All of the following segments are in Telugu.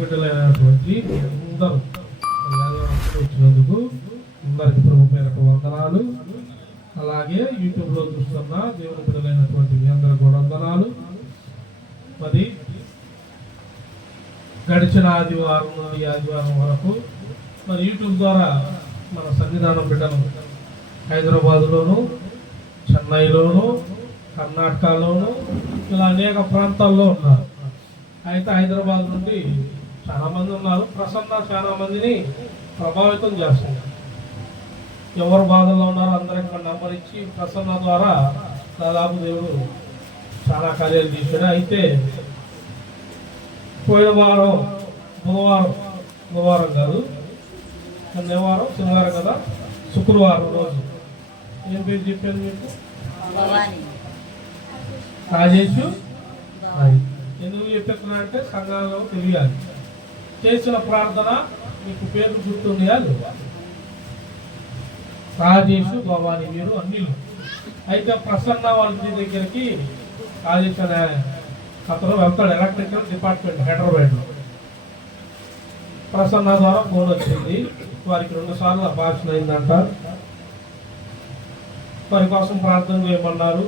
బిడ్డలైనటువంటి అందరూ వచ్చినందుకు అందరికి ప్రభు పేరకు వందనాలు. అలాగే యూట్యూబ్లో చూస్తున్న దేవుని బిడ్డలైనటువంటి మీ అందరు కూడా వందనాలు. మరి గడిచిన ఆదివారం నుండి ఆదివారం వరకు మరి యూట్యూబ్ ద్వారా మన సన్నిధానం బిడ్డలు హైదరాబాద్లోను, చెన్నైలోను, కర్ణాటకలోను ఇలా అనేక ప్రాంతాల్లో ఉన్నారు. అయితే హైదరాబాద్ నుండి చాలా మంది ఉన్నారు. ప్రసన్న చాలా మందిని ప్రభావితం చేస్తున్నారు. ఎవరు బాధల్లో ఉన్నారో అందరికి నంబర్ ఇచ్చి ప్రసన్న ద్వారా దాదాపు దేవుడు చాలా కార్యాలు చేశాడు. అయితే పోయిన వారం బుధవారం కాదు, వారం శనివారం కదా, శుక్రవారం రోజు ఏం పేరు చెప్పాను మీకు? రాజేష్. ఎందుకు చెప్పేస్తున్నా అంటే సంఘాల్లో తెలియాలి. చేసిన ప్రార్థన మీకు పేరు గుర్తుండయా లేదా? రాజేష్, భవాని వీరు అన్నిలు. అయితే ప్రసన్న వాళ్ళ దగ్గరికి రాజేష్ అనే అతను వెళ్తాడు, ఎలక్ట్రికల్ డిపార్ట్మెంట్ హైదరాబాద్లో. ప్రసన్న ద్వారా ఫోన్ వచ్చింది. వారికి 2 సార్లు అపార్షన్ అయిందంట. వారి కోసం ప్రార్థన చేయమన్నారు.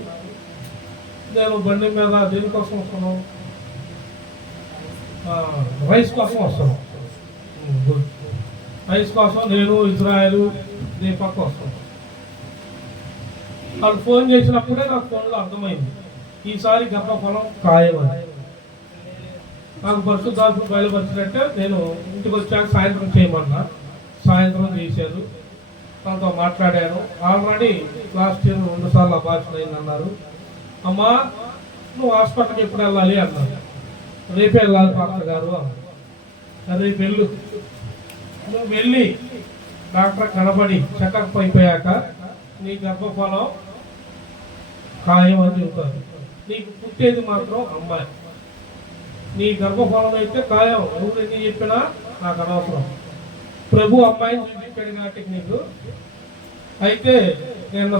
నేను బండి మీద దేనికోసం వస్తున్నాను? రైస్ కోసం వస్తున్నాం. రైస్ కోసం నేను, ఇజ్రాయెల్, దీపక్ వస్తున్నాం. వాళ్ళు ఫోన్ చేసినప్పుడే నాకు ఫోన్లో అర్థమైంది ఈసారి గర్భఫలం ఖాయమని. నాకు పరిశుద్ధాత్మ బయలుపరిచినట్టే నేను ఇంటికి వచ్చాక సాయంత్రం చేయమన్నా. సాయంత్రం చేశారు. తనతో మాట్లాడాను. ఆల్రెడీ లాస్ట్ ఇయర్ 2 సార్లు అబార్షన్ అయిందన్నారు. అమ్మా నువ్వు హాస్పిటల్కి ఎప్పుడు వెళ్ళాలి అన్నారు. రేపే వెళ్ళాలి డాక్టర్ గారు అన్నారు. రేపు వెళ్ళు. నువ్వు వెళ్ళి డాక్టర్ కనబడి చెకప్ అయిపోయాక నీ గర్భఫలం ఖాయం అని చెబుతారు. నీకు పుట్టేది మాత్రం అమ్మాయి. నీ గర్భఫలం అయితే ఖాయం. నువ్వు ఎన్ని చెప్పినా నాకు అనవసరం. ప్రభు అమ్మాయిని చూపించాడు కాబట్టి నీకు. అయితే నిన్న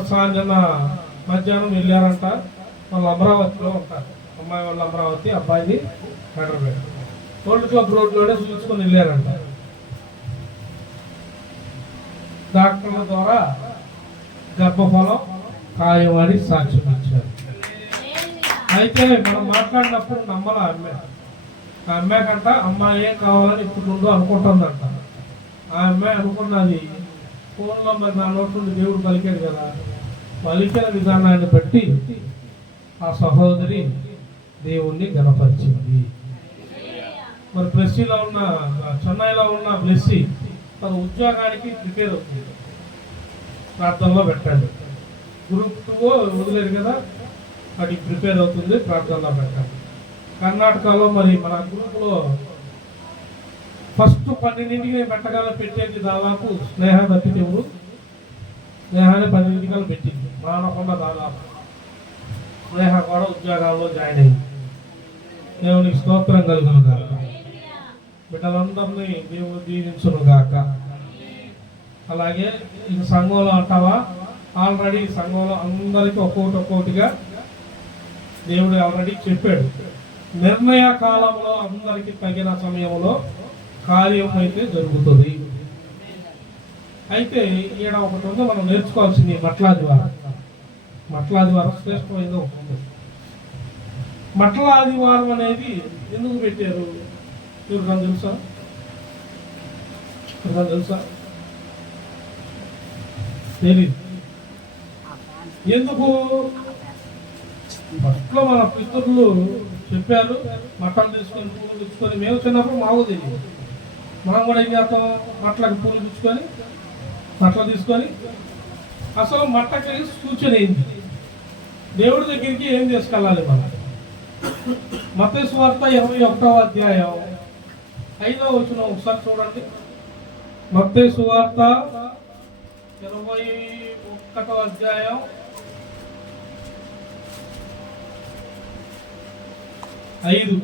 మధ్యాహ్నం వెళ్ళారంట. వాళ్ళు అమరావతిలో ఉంటారు. అమ్మాయి వాళ్ళు అమరావతి, అబ్బాయిది హైదరాబాద్. ఓల్డ్ క్లబ్ రోడ్లోనే చూసుకొని వెళ్ళారంట. డాక్టర్ల ద్వారా గర్భఫలం ఖాయం అని సాక్ష్యం ఇచ్చారు. అయితే మనం మాట్లాడినప్పుడు నమ్మల అమ్మాయి. ఆ అమ్మాయి కంట అమ్మాయి ఏం కావాలని ఇప్పుడు ముందు అనుకుంటుందంట. ఆ అమ్మాయి అనుకున్నది ఫోన్లో మరి నా నోటి నుండి దేవుడు పలికాడు కదా, పలికిన విధానాన్ని బట్టి ఆ సహోదరి దేవుణ్ణి గణపరిచింది. మరి బ్లెస్సీలో ఉన్న చెన్నైలో ఉన్న బ్లెస్సీ తన ఉద్యోగానికి ప్రిపేర్ అవుతుంది. ప్రార్థనలో పెట్టండి. గ్రూప్ 2 వదిలేదు కదా, అది ప్రిపేర్ అవుతుంది. ప్రార్థనలో పెట్టండి. కర్ణాటకలో మరి మన గ్రూప్లో ఫస్ట్ 12ంటికి పెట్టేది దాదాపు స్నేహ దత్తిదేవుడు. స్నేహాన్ని 12ంటికల్లా పెట్టింది. మానకుండా దాదాపు స్నేహ కూడా ఉద్యోగాల్లో జాయిన్ అయింది. దేవునికి స్తోత్రం కలుగును గాక. బిడ్డలందరినీ దేవుడు దీవించును గాక. అలాగే ఈ సంఘంలో అంటావా, ఆల్రెడీ సంఘంలో అందరికీ ఒక్కొక్కటిగా దేవుడు ఆల్రెడీ చెప్పాడు. నిర్ణయ కాలంలో అందరికీ తగిన సమయంలో కార్యం అయితే జరుగుతుంది. అయితే ఈడ ఒకటి ఉందో మనం నేర్చుకోవాల్సింది. మట్లాదివారం శ్రేష్టమైన ఉంటుంది. మట్లాదివారం అనేది ఎందుకు పెట్టారు ఎవరికన్నా తెలుసా? తెలీదు. ఎందుకు? ఫస్ట్లో మన పితరులు చెప్పారు, మట్టలు తీసుకొని పూలు తెచ్చుకొని. మేము చిన్నప్పుడు మాకు తెలియదు. మనం కూడా ఏం చేస్తాం? మట్లకు పూలు తెచ్చుకొని మట్టలు తీసుకొని అసలు మట్టకి సూచన ఏంది? దేవుడి దగ్గరికి ఏం తీసుకెళ్ళాలి మనం? మత్తయి సువార్త 21వ అధ్యాయం 5వ వచనం ఒకసారి చూడండి. మత్తయి సువార్త 21వ అధ్యాయం 5.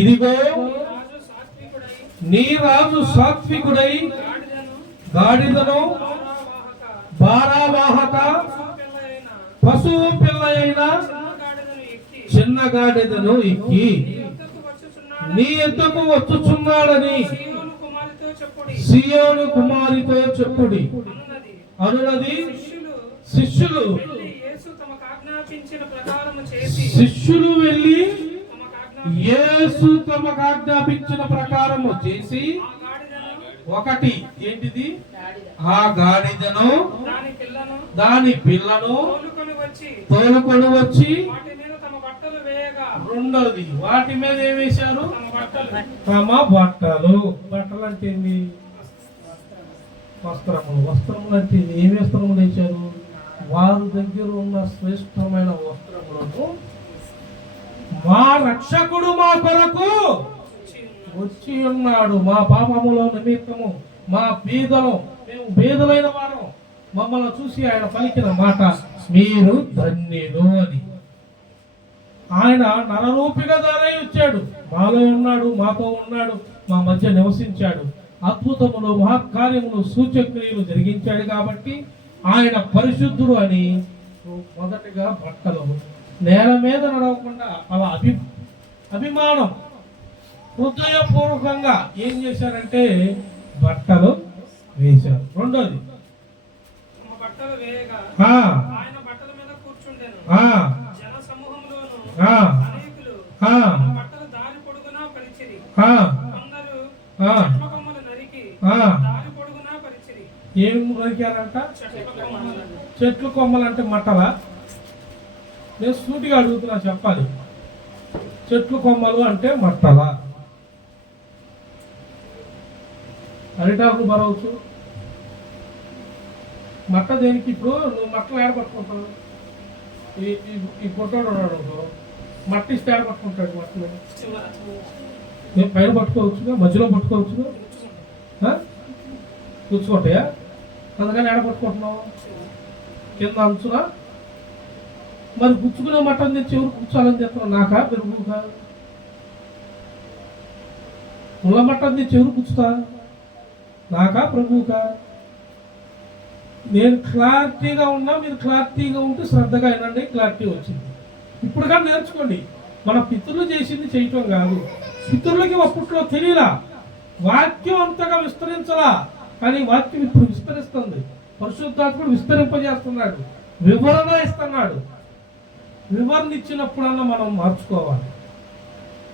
ఇదిగో నీ రాజు సాత్వికుడై గాడిదను భారవాహక పశువు పిల్ల అయిన చిన్న గాడిదను ఎక్కి నీ యొద్దకు వచ్చుచున్నాడని సీయోను కుమారితో చెప్పుడి. సియోను కుమారితో చెప్పుడి అనున్నది. అనున్నది. శిష్యులు శిష్యులు వెళ్ళి యేసు తమకు ఆజ్ఞాపించిన ప్రకారము చేసి శిష్యులు వెళ్ళి తమకు ఆజ్ఞాపించిన యేసు తమకు ఆజ్ఞాపించిన ప్రకారము చేసి ఆ గాడిదను ఒకటి ఏంటిది? ఆ గాడిదను దాని దాని పిల్లను పిల్లను తోలుకొని వచ్చి వాటి వాటి మీద తమ బట్టలు వేయగా రెండోది వాటి మీద ఏం వేశారు? తమ బట్టలు తమ బట్టలు. బట్టలు అంటే ఏంది? వస్త్రములు. వస్త్రములు అంటే ఏంది? ఏమి వస్త్రములు వేశారు? వారి దగ్గర ఉన్న శ్రేష్టమైన వస్త్రములను మా రక్షకుడు మా కొరకు వచ్చి ఉన్నాడు. మా పాపముల నిమిత్తము మా బీదలు, మేము బీదలైన వారు, మమ్మల్ని చూసి ఆయన పలికిన మాట మీరు ధన్యులు అని. ఆయన నరరూపిగా దారై వచ్చాడు, మాలో ఉన్నాడు, మాతో ఉన్నాడు, మా మధ్య నివసించాడు, అద్భుతములు మహత్కార్యములు సూచక్రియలు జరిగించాడు. కాబట్టి ఆయన పరిశుద్ధుడు అని మొదటిగా బట్టలు. నేల మీద నడవకుండా అలా అభిమానం హృదయపూర్వకంగా ఏం చేశారంటే బట్టలు వేశారు. రెండోది తమ బట్టలు వేయగా ఆ ఆయన బట్టల మీద కూర్చుండెను. ఆ జన సమూహంలోను ఆ అనేకులు ఆ తమ బట్టలు దారి పొడుగునా పరిచిరి. ఆ కొందరు ఆ చెట్ల కొమ్మలు నరికి ఆ దారి పొడుగునా పరిచిరి. ఏం నరికారంట? చెట్ల కొమ్మలు. చెట్లు కొమ్మలు అంటే మట్టలా? నేను సూటిగా అడుగుతున్నా, చెప్పాలి. చెట్లు కొమ్మలు అంటే మట్టలా? అరిటాకులు బరవచ్చు. మట్ట దేనికి? ఇప్పుడు నువ్వు మట్టలు ఏడ పట్టుకుంటావు? ఈ పొట్టోడు ఉన్నాడు అనుకో, మట్టి ఇస్తే ఏడ పట్టుకుంటాడు? మట్టలు నేను పైన పట్టుకోవచ్చుగా, మధ్యలో పట్టుకోవచ్చుగా, కూర్చుకుంటాయా? అందుకని ఏడ పట్టుకుంటున్నావు? కింద అంచునా? మరి గుచ్చుకునే మట్టం తెచ్చి ఎవరు కూర్చోాలని చెప్తున్నావు? నాకా పెరుగుగా? ముళ్ళ మట్టం తెచ్చి ఎవరు కూర్చుతా? నాకా ప్రభువుకా? నేను క్లారిటీగా ఉన్నా, మీరు క్లారిటీగా ఉంటే శ్రద్ధగా వినండి. క్లారిటీ వచ్చింది. ఇప్పుడు కానీ నేర్చుకోండి. మన పితరులు చేసింది చేయటం కాదు. పితరులకి అప్పట్లో తెలియలా, వాక్యం అంతగా విస్తరించలా, కానీ వాక్యం ఇప్పుడు విస్తరిస్తుంది. పరిశుద్ధాత్ముడు విస్తరింపజేస్తున్నాడు, వివరణ ఇస్తున్నాడు. వివరణ ఇచ్చినప్పుడన్నా మనం మార్చుకోవాలి.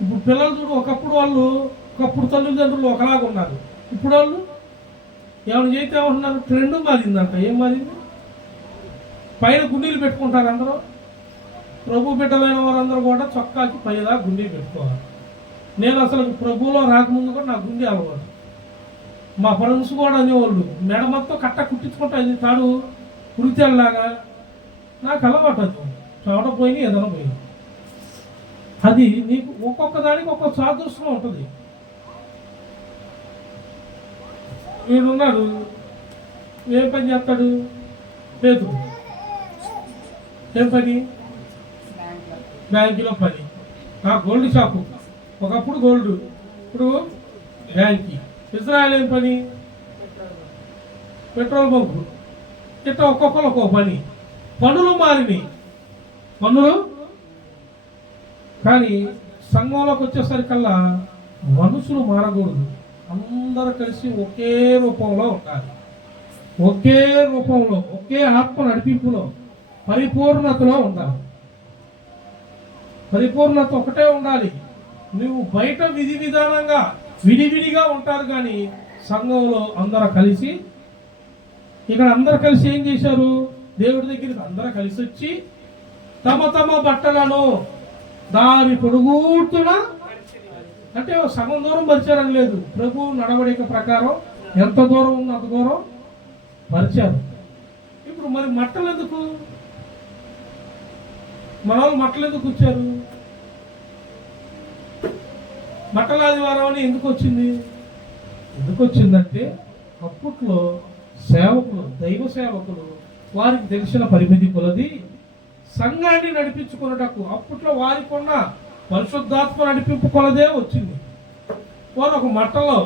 ఇప్పుడు పిల్లలు చూడు, ఒకప్పుడు తల్లిదండ్రులు ఒకలాగా ఉన్నారు, ఇప్పుడు వాళ్ళు ఏమైనా చేస్తే ఏమంటున్నారు? ట్రెండ్ మారిందంట. ఏం మారింది? పైన గుండీలు పెట్టుకుంటారు అందరూ. ప్రభు బిడ్డలైన వారందరూ కూడా చొక్కాకి పైదా గుండీ పెట్టుకోవాలి. నేను అసలు ప్రభువులో రాకముందు కూడా నా గుండీ అలవాటు. మా ఫ్రెండ్స్ కూడా అనేవాళ్ళు మెడ మొత్తం కట్ట కుట్టించుకుంటా తాడు కురితేలాగా. నాకు అలవాటు. అది చోట పోయి ఏదైనా పోయింది. అది నీకు ఒక్కొక్క దానికి ఒక్కొక్క సాదృశ్యం ఉంటుంది. వీడున్నాడు, ఏం పని చేస్తాడు? పేతుడు. ఏం పని? బ్యాంకులో పని. Gold shop. ఒకప్పుడు గోల్డ్, ఇప్పుడు బ్యాంకి. ఇజ్రాయల్ ఏం పని? Petrol bunk. ఇట్లా ఒక్కొక్కరు ఒక్కొక్క పని. పనులు మారినాయి, పనులు. కానీ సంఘంలోకి వచ్చేసరికల్లా మనుషులు మారకూడదు. అందరూ కలిసి ఒకే రూపంలో ఉండాలి. ఒకే రూపంలో, ఒకే ఆత్మ నడిపింపులో, పరిపూర్ణతలో ఉండాలి. పరిపూర్ణత ఒకటే ఉండాలి. నువ్వు బయట విధి విధానంగా విడివిడిగా ఉంటారు, కానీ సంఘంలో అందరూ కలిసి, ఇక్కడ అందరూ కలిసి ఏం చేశారు? దేవుడి దగ్గరికి అందరూ కలిసి వచ్చి తమ తమ బట్టలను దాని పొడుగుతున్న, అంటే సగం దూరం పరిచారని లేదు, ప్రభు నడవడిక ప్రకారం ఎంత దూరం ఉందో అంత దూరం పరిచారు. ఇప్పుడు మరి మట్టలు ఎందుకు? మన వాళ్ళు మట్టలు ఎందుకు వచ్చారు? మట్టల ఆదివారం అని ఎందుకు వచ్చింది? ఎందుకు వచ్చిందంటే అప్పట్లో సేవకులు, దైవ సేవకులు, వారికి తెలిసిన పరిమితి కొలది సంఘాన్ని నడిపించుకున్నటకు అప్పట్లో వారికి ఉన్న పరిశుద్ధాత్మ నడిపింపు కొలదే వచ్చింది. వారు ఒక మట్టలో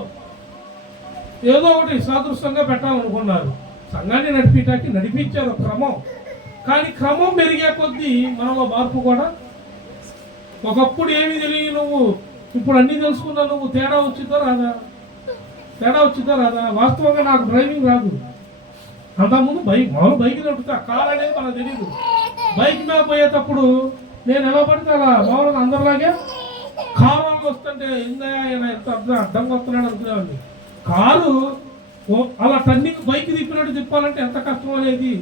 ఏదో ఒకటి సాదృశ్యంగా పెట్టాలనుకున్నారు. సంఘాన్ని నడిపించారు క్రమం. కానీ క్రమం పెరిగే కొద్దీ మనలో మార్పు కూడా. ఒకప్పుడు ఏమి తెలియ, నువ్వు ఇప్పుడు అన్నీ తెలుసుకున్నా నువ్వు తేడా వచ్చిందో రాదా? తేడా వచ్చిందో రాదా? వాస్తవంగా నాకు డ్రైవింగ్ రాదు. అంతకుముందు మామూలు బైక్ నడుపుతా, కార్ అనేది మనకు తెలియదు. బైక్ మీద పోయేటప్పుడు నేను ఎలా పడితే అలా మామూలుగా అందరిలాగే కారు వాళ్ళకి వస్తుంటే ఎంత అడ్డంగా వస్తున్నాడు అనుకునేవాడిని. కారు అలా టర్నింగ్ బైక్ తిప్పినట్టు తిప్పాలంటే ఎంత కష్టం అనేది.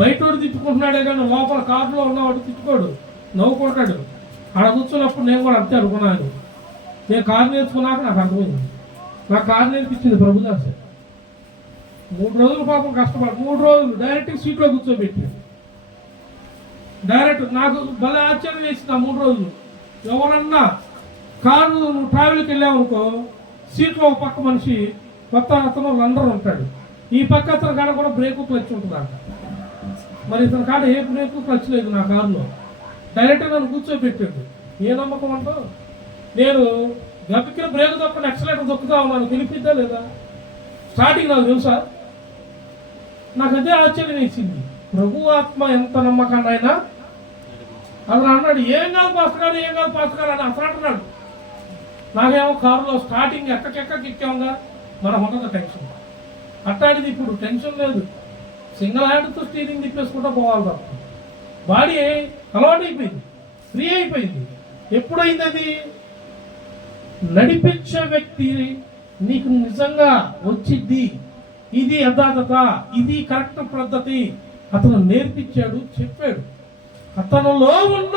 బయటోడు తిట్టుకుంటున్నాడే కానీ లోపల కారులో ఉన్నవాడు తిట్టుకోడు, నవ్వుకుంటాడు. అక్కడ కూర్చున్నప్పుడు నేను కూడా అంతే అనుకున్నాను. నేను కారు నేర్చుకున్నాక నాకు అర్థమైంది. నాకు కారు నేర్పించింది ప్రభుదాస్. 3 రోజులు పాపం కష్టపడి 3 రోజులు డైరెక్ట్ సీట్లో కూర్చోబెట్టి డైరెక్ట్ నాకు భలే ఆశ్చర్యం వేసింది. ఆ 3 రోజులు ఎవరన్నా కారు నువ్వు ట్రావెల్కి వెళ్ళావనుకో, సీట్లో ఒక పక్క మనిషి కొత్త అతను లండర్ ఉంటాడు, ఈ పక్క అతని కాడ కూడా బ్రేకు క్లచ్ ఉంటుందంట. మరి ఇతని కాడ ఏ బ్రేకు క్లచ్ లేదు నా కారులో. డైరెక్ట్ నన్ను కూర్చోబెట్టాడు. ఏ నమ్మకం అంటావు? నేను గప్పికిన బ్రేక్ తప్పని ఎక్సలేటర్ దొక్కుతా ఉన్నాను, తెలిపిద్దా లేదా? స్టార్టింగ్ నాకు తెలుసా? నాకు అదే ఆశ్చర్యం వేసింది. ప్రభు ఆత్మ ఎంత నమ్మకాన్నైనా అతను అన్నాడు, ఏం కాదు పాస్టర్ ఏం కాదు పాస్టర్ అని అసలు అంటున్నాడు. నాకేమో కారులో స్టార్టింగ్ ఎక్కకెక్కాముగా మనకు ఉండదు టెన్షన్. అట్టాడిది ఇప్పుడు టెన్షన్ లేదు. సింగిల్ హ్యాండ్తో స్టీరింగ్ తిప్పేసుకుంటూ పోవాలి తప్ప. బాడీ అలవాటు అయిపోయింది, ఫ్రీ అయిపోయింది. ఎప్పుడైంది అది? నడిపించే వ్యక్తి నీకు నిజంగా వచ్చిద్ది, ఇది యథార్థత, ఇది కరెక్ట్ పద్ధతి, అతను నేర్పించాడు, చెప్పాడు. అతనిలో ఉన్న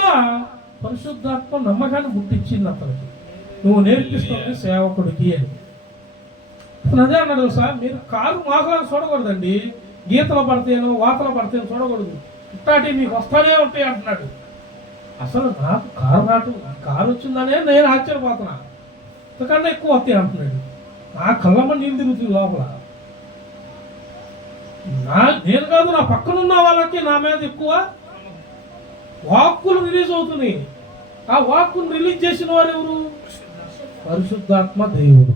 పరిశుద్ధాత్మ నమ్మకాన్ని పుట్టించింది అతనికి. నువ్వు నేర్పిస్తుంది సేవకుడికి అని. అదే అన్నాడు సార్, మీరు కారు మాకలాగా చూడకూడదండి, గీతలు పడితేనో వాతలు పడితేనో చూడకూడదు, ఇట్లాంటి మీకు వస్తానే ఉంటాయి అంటున్నాడు. అసలు నాకు కారు వచ్చిందనే నేను ఆశ్చర్యపోతున్నా. ఇంతకన్నా ఎక్కువ వస్తాయి అంటున్నాడు. నా కళ్ళమ్మ నీళ్ళు తిరుగుతుంది లోపల. నేను కాదు, నా పక్కనున్న వాళ్ళకి నా మీద ఎక్కువ వాక్కులు రిలీజ్ అవుతున్నాయి. ఆ వాక్కును రిలీజ్ చేసిన వారు ఎవరు? పరిశుద్ధాత్మ దేవుడు.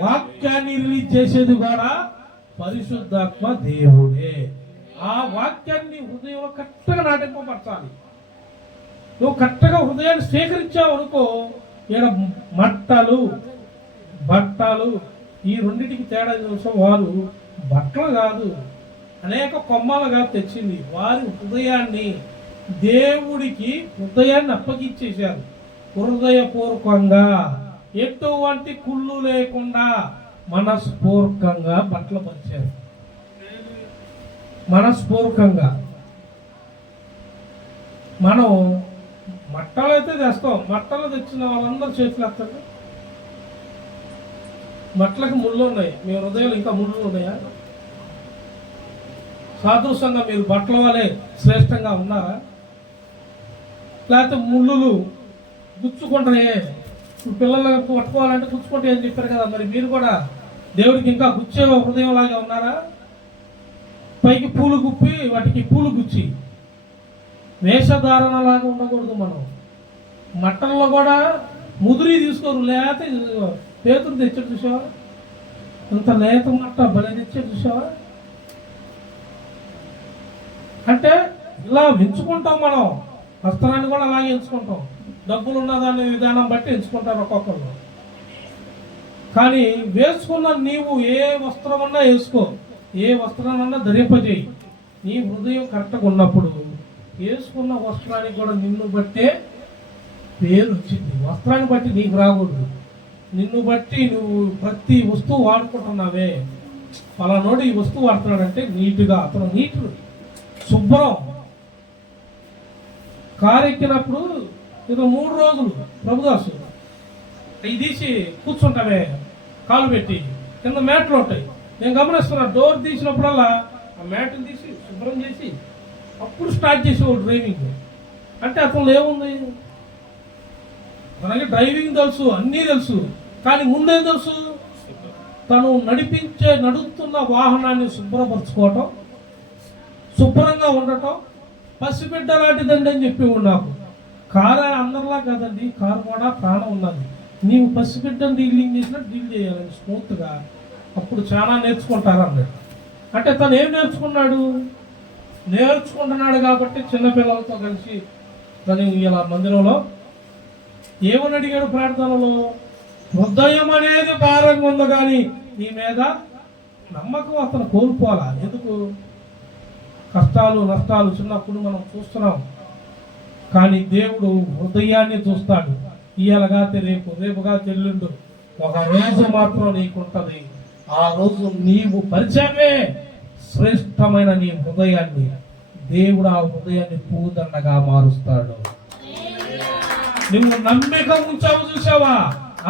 వాక్యాన్ని రిలీజ్ చేసేది కూడా పరిశుద్ధాత్మ దేవుడే. ఆ వాక్యాన్ని హృదయంలో కరెక్ట్గా నాటింపబరచాలి. నువ్వు కరెక్ట్గా హృదయాన్ని స్వీకరించావు అనుకో, ఈడ మట్టలు బట్టలు ఈ రెండింటికి తేడా చూసాం. వారు బట్టలు కాదు, అనేక కొమ్మలుగా తెచ్చింది. వారి హృదయాన్ని దేవుడికి హృదయాన్ని అప్పగిచ్చేశారు. హృదయపూర్వకంగా, ఎటువంటి కుళ్ళు లేకుండా మనస్పూర్వకంగా బట్టలు పరిచారు. మనస్పూర్వకంగా మనం మట్టలు అయితే తెస్తాం. మట్టలు తెచ్చిన వాళ్ళందరూ చేతులు ఎత్తండి. మట్టలకు ముళ్ళు ఉన్నాయి, మీ హృదయాలు ఇంకా ముళ్ళు ఉన్నాయా? సాదృశ్యంగా మీరు బట్టల వలె శ్రేష్టంగా ఉన్నారా? లేకపోతే ముళ్ళులు గుచ్చుకుంటాయే, పిల్లలకు పట్టుకోవాలంటే గుచ్చుకుంటాయి అని చెప్పారు కదా, మరి మీరు కూడా దేవుడికి ఇంకా గుచ్చే హృదయం లాగా ఉన్నారా? పైకి పూలు గుప్పి వాటికి పూలు గుచ్చి వేషధారణ లాగా ఉండకూడదు. మనం మట్టల్లో కూడా ముదిరి తీసుకోరు. లేకపోతే పేతురు తెచ్చాడు చూసావా, అంత లేత మట్ట బలి తెచ్చాడు చూసావా. అంటే ఇలా ఎంచుకుంటాం మనం. వస్త్రాన్ని కూడా అలాగే ఎంచుకుంటాం. డబ్బులు ఉన్న దాని విధానం బట్టి ఎంచుకుంటారు ఒక్కొక్కరు. కానీ వేసుకున్న నీవు ఏ వస్త్రమన్నా వేసుకో, ఏ వస్త్రాన్నన్నా ధరింపజేయి. నీ హృదయం కరెక్ట్గా ఉన్నప్పుడు వేసుకున్న వస్త్రానికి కూడా నిన్ను బట్టే పేరు వచ్చింది. వస్త్రాన్ని బట్టి నీకు రాకూడదు. నిన్ను బట్టి నువ్వు ప్రతి వస్తువు వాడుకుంటున్నావే, పలానోడు ఈ వస్తువు వాడుతున్నాడంటే నీట్గా, అతను నీటు శుభ్రం. కారు ఎక్కినప్పుడు ఇక 3 రోజులు ప్రభుదాసు అవి తీసి కూర్చుంటామే, కాలు పెట్టి కింద మ్యాట్లు ఉంటాయి. నేను గమనిస్తున్నా, డోర్ తీసినప్పుడల్లా ఆ మ్యాట్ని తీసి శుభ్రం చేసి అప్పుడు స్టార్ట్ చేసేవాడు డ్రైవింగ్. అంటే అతను ఏముంది, మనకి డ్రైవింగ్ తెలుసు, అన్నీ తెలుసు, కానీ ముందేం తెలుసు? తను నడుపుతున్న వాహనాన్ని శుభ్రపరచుకోవటం, శుభ్రంగా ఉండటం. పసిబిడ్డ లాంటిదండి అని చెప్పేవాడు నాకు. కారు అందరిలా కాదండి, కారు కూడా ప్రాణం ఉన్నది. నీవు పసిబిడ్డను డీలింగ్ చేసినట్టు డీల్ చేయాలి స్మూత్గా, అప్పుడు చాలా నేర్చుకుంటారు అన్నాడు. అంటే తను ఏం నేర్చుకుంటున్నాడు కాబట్టి చిన్నపిల్లలతో కలిసి తను ఇలా మందిరంలో ఏమని అడిగాడు ప్రార్థనలో? హృదయం అనేది భారంగా ఉంది, కానీ నీ మీద నమ్మకం అతను కోల్పోవాలా. ఎందుకు? కష్టాలు నష్టాలు చిన్నప్పుడు మనం చూస్తున్నాం, కానీ దేవుడు హృదయాన్ని చూస్తాడు. ఇయ్యాలగాతే రేపు, రేపుగా తెల్లుండు, ఒక రోజు మాత్రం నీకుంటది. ఆ రోజు నీవు పరిచయమే శ్రేష్టమైన నీ హృదయాన్ని దేవుడు ఆ హృదయాన్ని పూదండగా మారుస్తాడు. నువ్వు నమ్మిక ఉంచావు, చూసావా?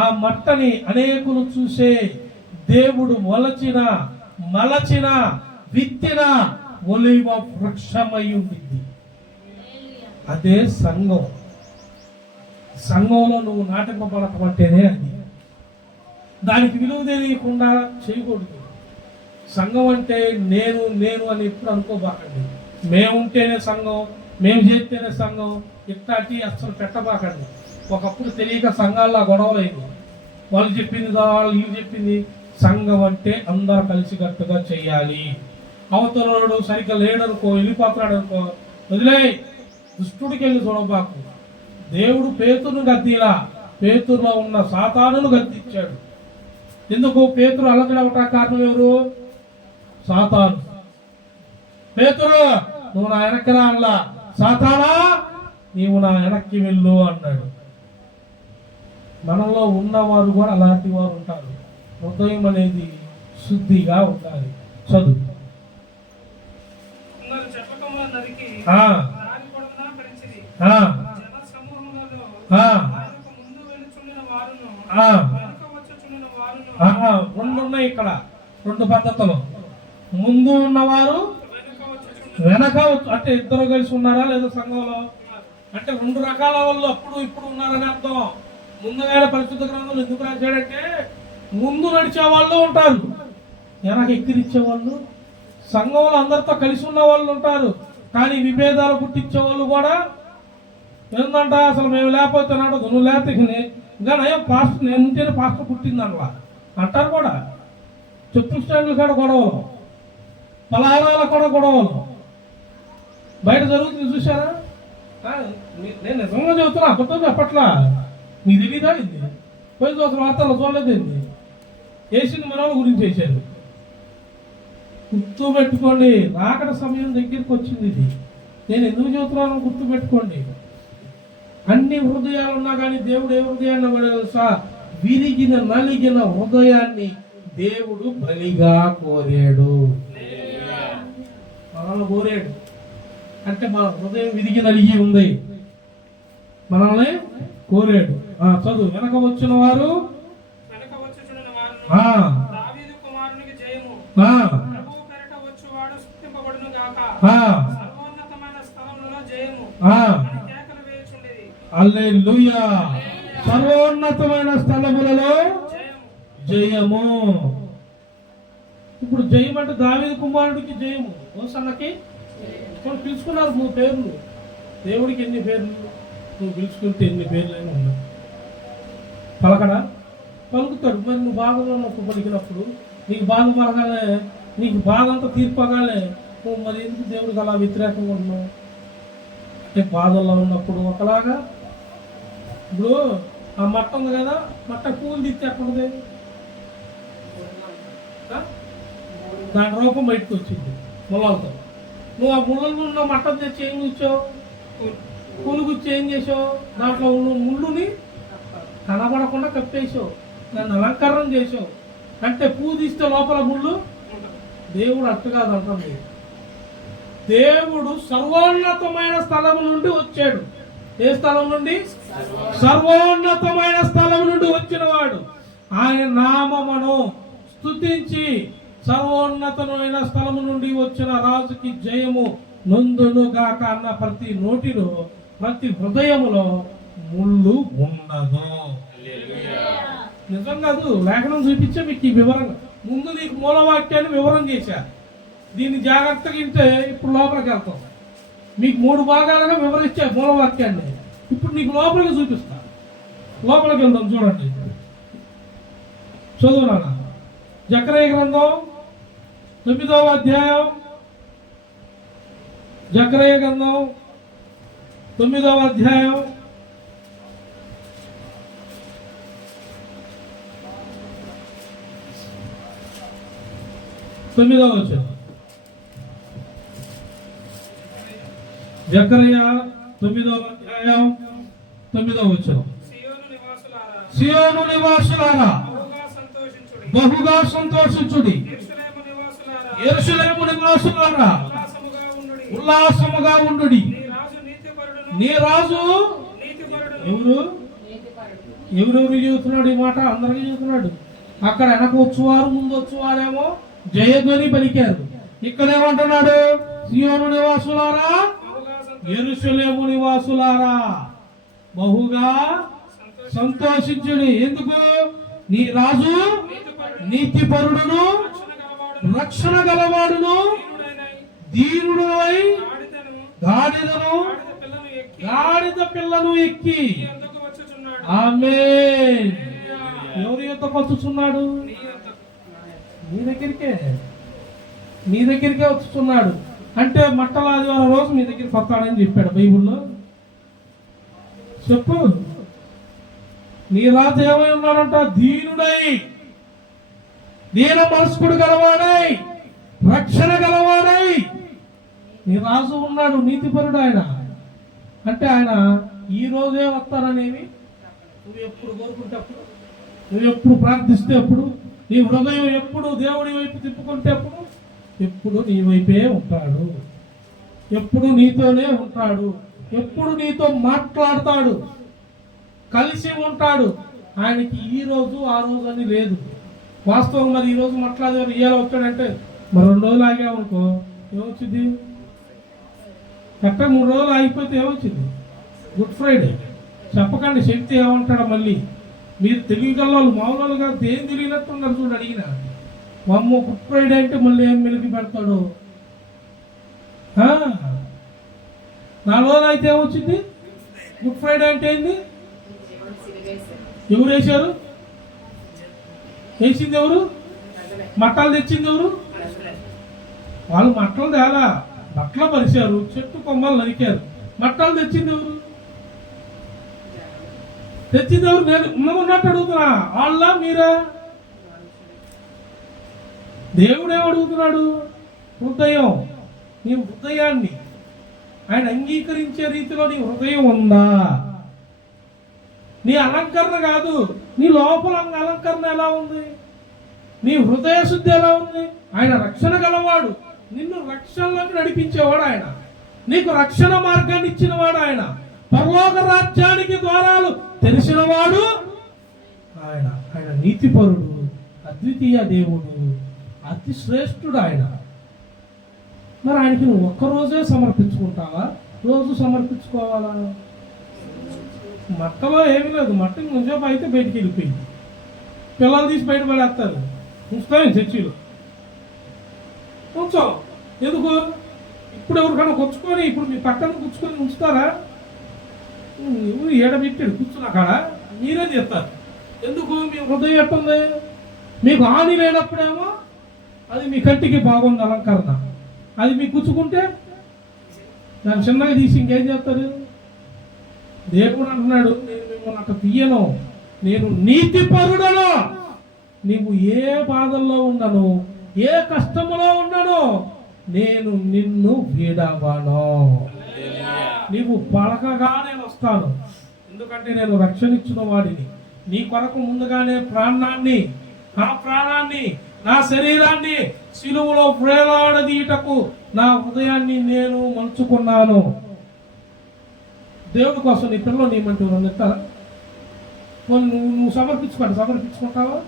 ఆ మట్టని అనేకులు చూసే దేవుడు మలచిన విత్తిన ఒలివ వృక్షమై ఉండింది. అదే సంఘం. సంఘంలో నువ్వు నాటింపబడటమంటేనే అది. దానికి విలువ తెలియకుండా చేయకూడదు. సంఘం అంటే నేను నేను అని ఎప్పుడు అనుకోబాకండి. మేముంటేనే సంఘం, మేము చేస్తేనే సంఘం, ఇట్లాంటి అస్సలు పెట్టబాకండి. ఒకప్పుడు తెలియక సంఘాల్లో గొడవలేదు. వాళ్ళు చెప్పింది వాళ్ళు వీళ్ళు చెప్పింది. సంఘం అంటే అందరూ కలిసికట్టుగా చెయ్యాలి. అవతలడు సరిగ్గా లేడనుకో, వెళ్ళిపోతున్నాడు అనుకో, వదిలే, దుష్టుడికి వెళ్ళి చూడబాకు. దేవుడు పేతురును గద్దిలా, పేతురులో ఉన్న సాతానును గద్దించాడు. ఎందుకు? పేతురు అల్లజడవటానికి కారణం ఎవరు? సాతాను. పేతురు, నువ్వు నా వెనక్కి రా అన్నా. సాతానా, నీవు నా వెనక్కి వెళ్ళు అన్నాడు. మనలో ఉన్నవారు కూడా అలాంటి వారు ఉంటారు. హృదయం అనేది శుద్ధిగా ఉండాలి. చదువు. రెండు ఉన్నాయి ఇక్కడ, రెండు పద్ధతులు. ముందు ఉన్నవారు, వెనక. అంటే ఇద్దరు కలిసి ఉన్నారా లేదా సంఘంలో? అంటే రెండు రకాల వాళ్ళు అప్పుడు ఇప్పుడు ఉన్నారని అర్థం. ముందుగానే పరిశుద్ధ గ్రంథంలో ఎందుకు రాశాడంటే, ముందు నడిచే వాళ్ళు ఉంటారు, వెనక ఎక్కిరిచ్చే వాళ్ళు. సంఘంలో అందరితో కలిసి ఉన్న వాళ్ళు ఉంటారు, కానీ విభేదాలు పుట్టించే వాళ్ళు కూడా. ఏంటంట, అసలు మేము లేకపోతే నాడు నువ్వు లేకపోతే ఇంకా నయం పాస్టర్, నేను ఉంటేనే పాస్టర్ పుట్టిందనవా అంటారు కూడా. చెప్పు స్టాండ్లు కూడా గొడవలు, పలహారాల కూడా గొడవలు బయట జరుగుతుంది, చూసారా? నేను నిజంగా చెబుతున్నా, అబద్ధం చెప్పట్లా. మీకు తెలీదా? ఇది పోయి చూసిన వార్తల్లో చూడలేదండి. వేసింది మన గురించి వేసారు. గుర్తు పెట్టుకోండి, రాకడ సమయం దగ్గరికి వచ్చింది. ఇది నేను ఎందుకు చెబుతున్నాను గుర్తు పెట్టుకోండి. అన్ని హృదయాలు ఉన్నా కానీ దేవుడు ఏ హృదయాన్ని తెలుసా? విరిగిన నలిగిన హృదయాన్ని దేవుడు బలిగా కోరాడు. మనల్ని కోరాడు అంటే మన హృదయం విరిగి నలిగి ఉంది, మనల్ని కోరాడు. చదువు. వెనక వచ్చిన వారు హల్లెలూయా. సర్వోన్నతమైన స్థలములలో జయము. ఇప్పుడు జయం అంటే దావీదు కుమారుడికి జయము. హోసన్నకి పిలుచుకున్నారు 3 పేర్లు. దేవుడికి ఎన్ని పేర్లు? నువ్వు పిలుచుకుంటే ఎన్ని పేర్లు అయినా ఉన్నాయి. పలకడా? పలుకుతాడు. మరి నువ్వు బాధలో పలికినప్పుడు నీకు బాధ పలగానే, నీకు బాధ అంతా తీర్పగానే నువ్వు మరి ఎందుకు దేవుడికి అలా వ్యతిరేకంగా ఉన్నావు? అంటే బాధల్లో ఉన్నప్పుడు ఒకలాగా. ఇప్పుడు ఆ మట్ట ఉంది కదా, మట్ట పూలు తీస్తే ఎక్కడుంది? దాని రూపం బయటకు వచ్చింది ముళ్ళలతో. నువ్వు ఆ ముళ్ళలో ఉన్న మట్టను తెచ్చి ఏం కూర్చావు? పూలు గుచ్చి ఏం చేసావు? దాంట్లో ఉన్న ముళ్ళుని కనబడకుండా కప్పేసావు, దాన్ని అలంకరణ చేసావు. అంటే పువ్వు తీస్తే లోపల ముళ్ళు. దేవుడు అట్టు కాదంటుంది. దేవుడు సర్వోన్నతమైన స్థలం నుండి వచ్చాడు. ఏ స్థలం నుండి? సర్వోన్నతమైన స్థలం నుండి వచ్చిన వాడు. ఆయన నామమును స్తుతించి సర్వోన్నతమైన స్థలము నుండి వచ్చిన రాజుకి జయము నొందును గాక అన్న ప్రతి నోటిలో, ప్రతి హృదయములో ముళ్ళు ఉండదు. నిజం కాదు, లేఖనం చూపించే మీకు ఈ వివరంగా. ముందు నీకు మూలవాక్యాన్ని వివరం చేశా. దీన్ని జాగ్రత్తగా వింటే ఇప్పుడు లోపలికి వెళ్తాం. మీకు 3 భాగాలుగా వివరించా మూలవాక్యాన్ని. ఇప్పుడు నీకు లోపలికి చూపిస్తా. లోపలికి వెళ్దాం, చూడండి. చదువు నాన్న. జకరియా గ్రంథం 9వ అధ్యాయం. జకరియా గ్రంథం 9వ అధ్యాయం 9వ వచనం. జకర్యా 9వ అధ్యాయం 9వ వచనం. సియోను నివాసులారా, సియోను నివాసులారా బహుగా సంతోషించుడి. యెరూషలేము నివాసులారా ఉల్లాసముగా ఉండుడి. నీ రాజు ఎవరు? ఎవరెవరు చెబుతున్నాడు ఈ మాట? అందరికీ చెబుతున్నాడు. అక్కడ వెనక వచ్చువారు ముందు వచ్చువారేమో జయధ్వని పలికారు. ఇక్కడ ఏమంటున్నాడు? సియోను నివాసులారా, యెరూషలేము నివాసులారా బహుగా సంతోషించుడి. ఎందుకు? నీ రాజు నీతిపరుడును రక్షణ గలవాడును దీనుడై గాడిద పిల్లను ఎక్కి. ఆమేన్. ఎవరి యొద్దకు వచ్చుచున్నాడు? మీ దగ్గరికే వచ్చుచున్నాడు. అంటే మట్టల ఆదివారం రోజు మీ దగ్గరికి వస్తాడని చెప్పాడు బైబిల్లో. చెప్పు. నీ రాజు ఏమై ఉన్నాడంట? దీనుడై, దీన మనస్కుడు గలవాడై, రక్షణ గలవాడై నీ రాజు ఉన్నాడు. నీతిపరుడు ఆయన. అంటే ఆయన ఈ రోజే వస్తాననేవి నువ్వు ఎప్పుడు కోరుకుంటే అప్పుడు, నువ్వు ఎప్పుడు ప్రార్థిస్తే అప్పుడు, నీ హృదయం ఎప్పుడు దేవుడి వైపు తిప్పుకుంటే అప్పుడు, ఎప్పుడు నీ వైపే ఉంటాడు. ఎప్పుడు నీతోనే ఉంటాడు. ఎప్పుడు నీతో మాట్లాడతాడు. కలిసి ఉంటాడు. ఆయనకి ఈ రోజు ఆ రోజు అని లేదు. వాస్తవం. మరి ఈ రోజు మాట్లాడే ఇయ్యాల వచ్చాడంటే మరి 2 రోజులు ఆగామనుకో ఏమొచ్చింది? కరెక్ట్గా 3 రోజులు ఆగిపోతే ఏమొచ్చింది? Good Friday. చెప్పకండి శక్తి ఏమంటాడు మళ్ళీ. మీరు తెలియగలవాళ్ళు మామూలు కాదు, ఏం తెలియనట్టు ఉన్నారు చూడు. అడిగిన అమ్మ గుడ్ ఫ్రైడే అంటే మళ్ళీ ఏం మెలికి పెడతాడు? 4 రోజులు అయితే ఏమొచ్చింది? గుడ్ ఫ్రైడే అంటే ఏంది? ఎవరు వేశారు? వేసింది ఎవరు? మట్టాలు తెచ్చింది ఎవరు? వాళ్ళు మట్టలు తేలా, బట్టలు పరిచారు, చెట్టు కొమ్మలు నరికారు. మట్టాలు తెచ్చింది ఎవరు? తెచ్చింది ఎవరు? నేను ఉన్నట్టు అడుగుతున్నా. వాళ్ళ మీరా? దేవుడు ఏమడుగుతున్నాడు? హృదయం. నీ హృదయాన్ని ఆయన అంగీకరించే రీతిలో నీ హృదయం ఉందా? నీ అలంకరణ కాదు, నీ లోపల అలంకరణ ఎలా ఉంది? నీ హృదయ శుద్ధి ఎలా ఉంది? ఆయన రక్షణ గలవాడు. నిన్ను రక్షణలోకి నడిపించేవాడు ఆయన. నీకు రక్షణ మార్గాన్ని ఇచ్చినవాడు ఆయన. పరలోక రాజ్యానికి ద్వారాలు తెలిసినవాడు ఆయన. ఆయన నీతిపరుడు, అద్వితీయ దేవుడు, అతి శ్రేష్ఠుడు ఆయన. మరి ఆయనకి నువ్వు ఒక్కరోజే సమర్పించుకుంటావా? రోజు సమర్పించుకోవాలా? మట్టలో ఏమీ లేదు. మట్టకి ముంచేపు అయితే బయటికి వెళ్ళిపోయింది. పిల్లలు తీసి బయట పడేస్తారు. ఉంచుతాం చర్చిలో. ఉంచాం. ఎందుకు? ఇప్పుడు ఎవరికైనా కూర్చుకొని, ఇప్పుడు మీ పక్కన కూర్చుకొని ఉంచుతారా? ఏడబెట్టాడు కూర్చున్నా కాడ మీరే చేస్తారు. ఎందుకు? మీ హృదయం ఎట్టుంది? మీకు హాని లేనప్పుడేమో అది మీ కంటికి బాగుంది అలంకరణ. అది మీకు కూర్చుకుంటే దాన్ని చిన్నగా తీసి ఇంకేం చేస్తారు? దేవుడు అంటున్నాడు, నేను మిమ్మల్ని అట్లా తీయను, నేను నీతిపరుడను. నీవు ఏ బాధల్లో ఉన్నాను, ఏ కష్టములో ఉన్నాను, నేను నిన్ను వీడవను. నీవు పలకగా నేను వస్తాను. ఎందుకంటే నేను రక్షణ ఇచ్చిన వాడిని. నీ కొరకు ముందుగానే నా ప్రాణాన్ని నా శరీరాన్ని సిలువలో వేలాడదీయటకు నా హృదయాన్ని నేను మలుచుకున్నాను. దేవుడి కోసం నీ పిల్లలు నీమంటూ ఎత్తారా? నువ్వు సమర్పించుకుంటావా?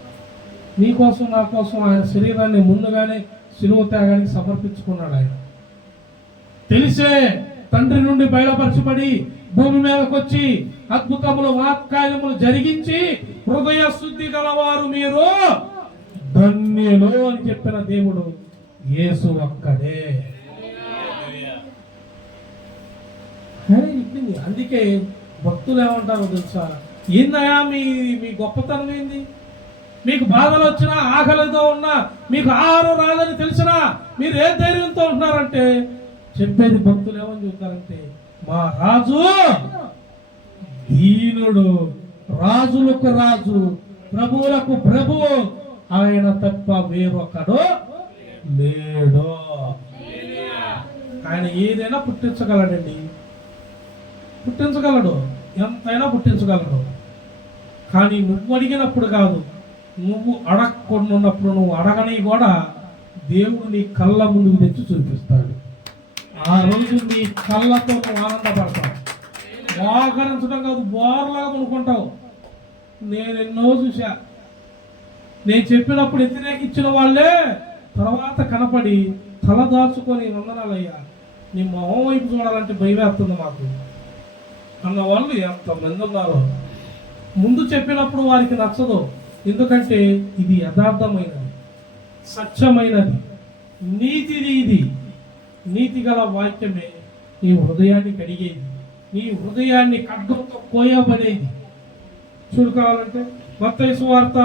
నీ కోసం నా కోసం ఆయన శరీరాన్ని ముందుగానే సిలువ త్యాగానికి సమర్పించుకున్నాడు. ఆయన తెలిసే తండ్రి నుండి బయలుపరచబడి భూమి మీదకి వచ్చి అద్భుతములు మహత్కార్యములు జరిగించి హృదయ శుద్ధి గలవారు మీరు ధన్యులు అని చెప్పిన దేవుడు యేసు ఒక్కడే. అందుకే భక్తులు ఏమంటారో తెలుసా? ఏందయా మీ గొప్పతనం ఏంది? మీకు బాధలు వచ్చినా, ఆకలితో ఉన్నా, మీకు ఆహారం రాదని తెలిసినా మీరు ఏ ధైర్యంతో ఉంటున్నారంటే చెప్పేది భక్తులు ఏమని చెబుతారంటే, మా రాజు దీనుడు, రాజులకు రాజు, ప్రభువులకు ప్రభువు, ఆయన తప్ప వేరొకడు లేడు. ఆయన ఏదైనా పుట్టించగలడండి, పుట్టించగలడు, ఎంతైనా పుట్టించగలడు. కానీ నువ్వు అడిగినప్పుడు కాదు, నువ్వు అడగకుండా ఉన్నప్పుడు, నువ్వు అడగని కూడా దేవుడు నీ కళ్ళ ముందుకు తెచ్చి చూపిస్తాడు. ఆ రోజు నీ కళ్ళతో నువ్వు ఆనందపడతావు. మోకరించడం కాదు, బోర్లాగా అనుకుంటావు. నేను ఎన్నో చూసా. నేను చెప్పినప్పుడు వ్యతిరేకించిన వాళ్ళే తర్వాత కనపడి తల దాచుకొని వందనాలయ్యా నీ మొహం వైపు చూడాలంటే భయమేస్తుంది మాకు అన్న వాళ్ళు ఎంతమంది ఉన్నారు. ముందు చెప్పినప్పుడు వారికి నచ్చదు, ఎందుకంటే ఇది యథార్థమైనది, సత్యమైనది, నీతిది. ఇది నీతి గల వాక్యమే నీ హృదయాన్ని కడిగేది, నీ హృదయాన్ని ఖడ్గంతో కోయబడేది. చూడు కావాలంటే మత్తయి సువార్త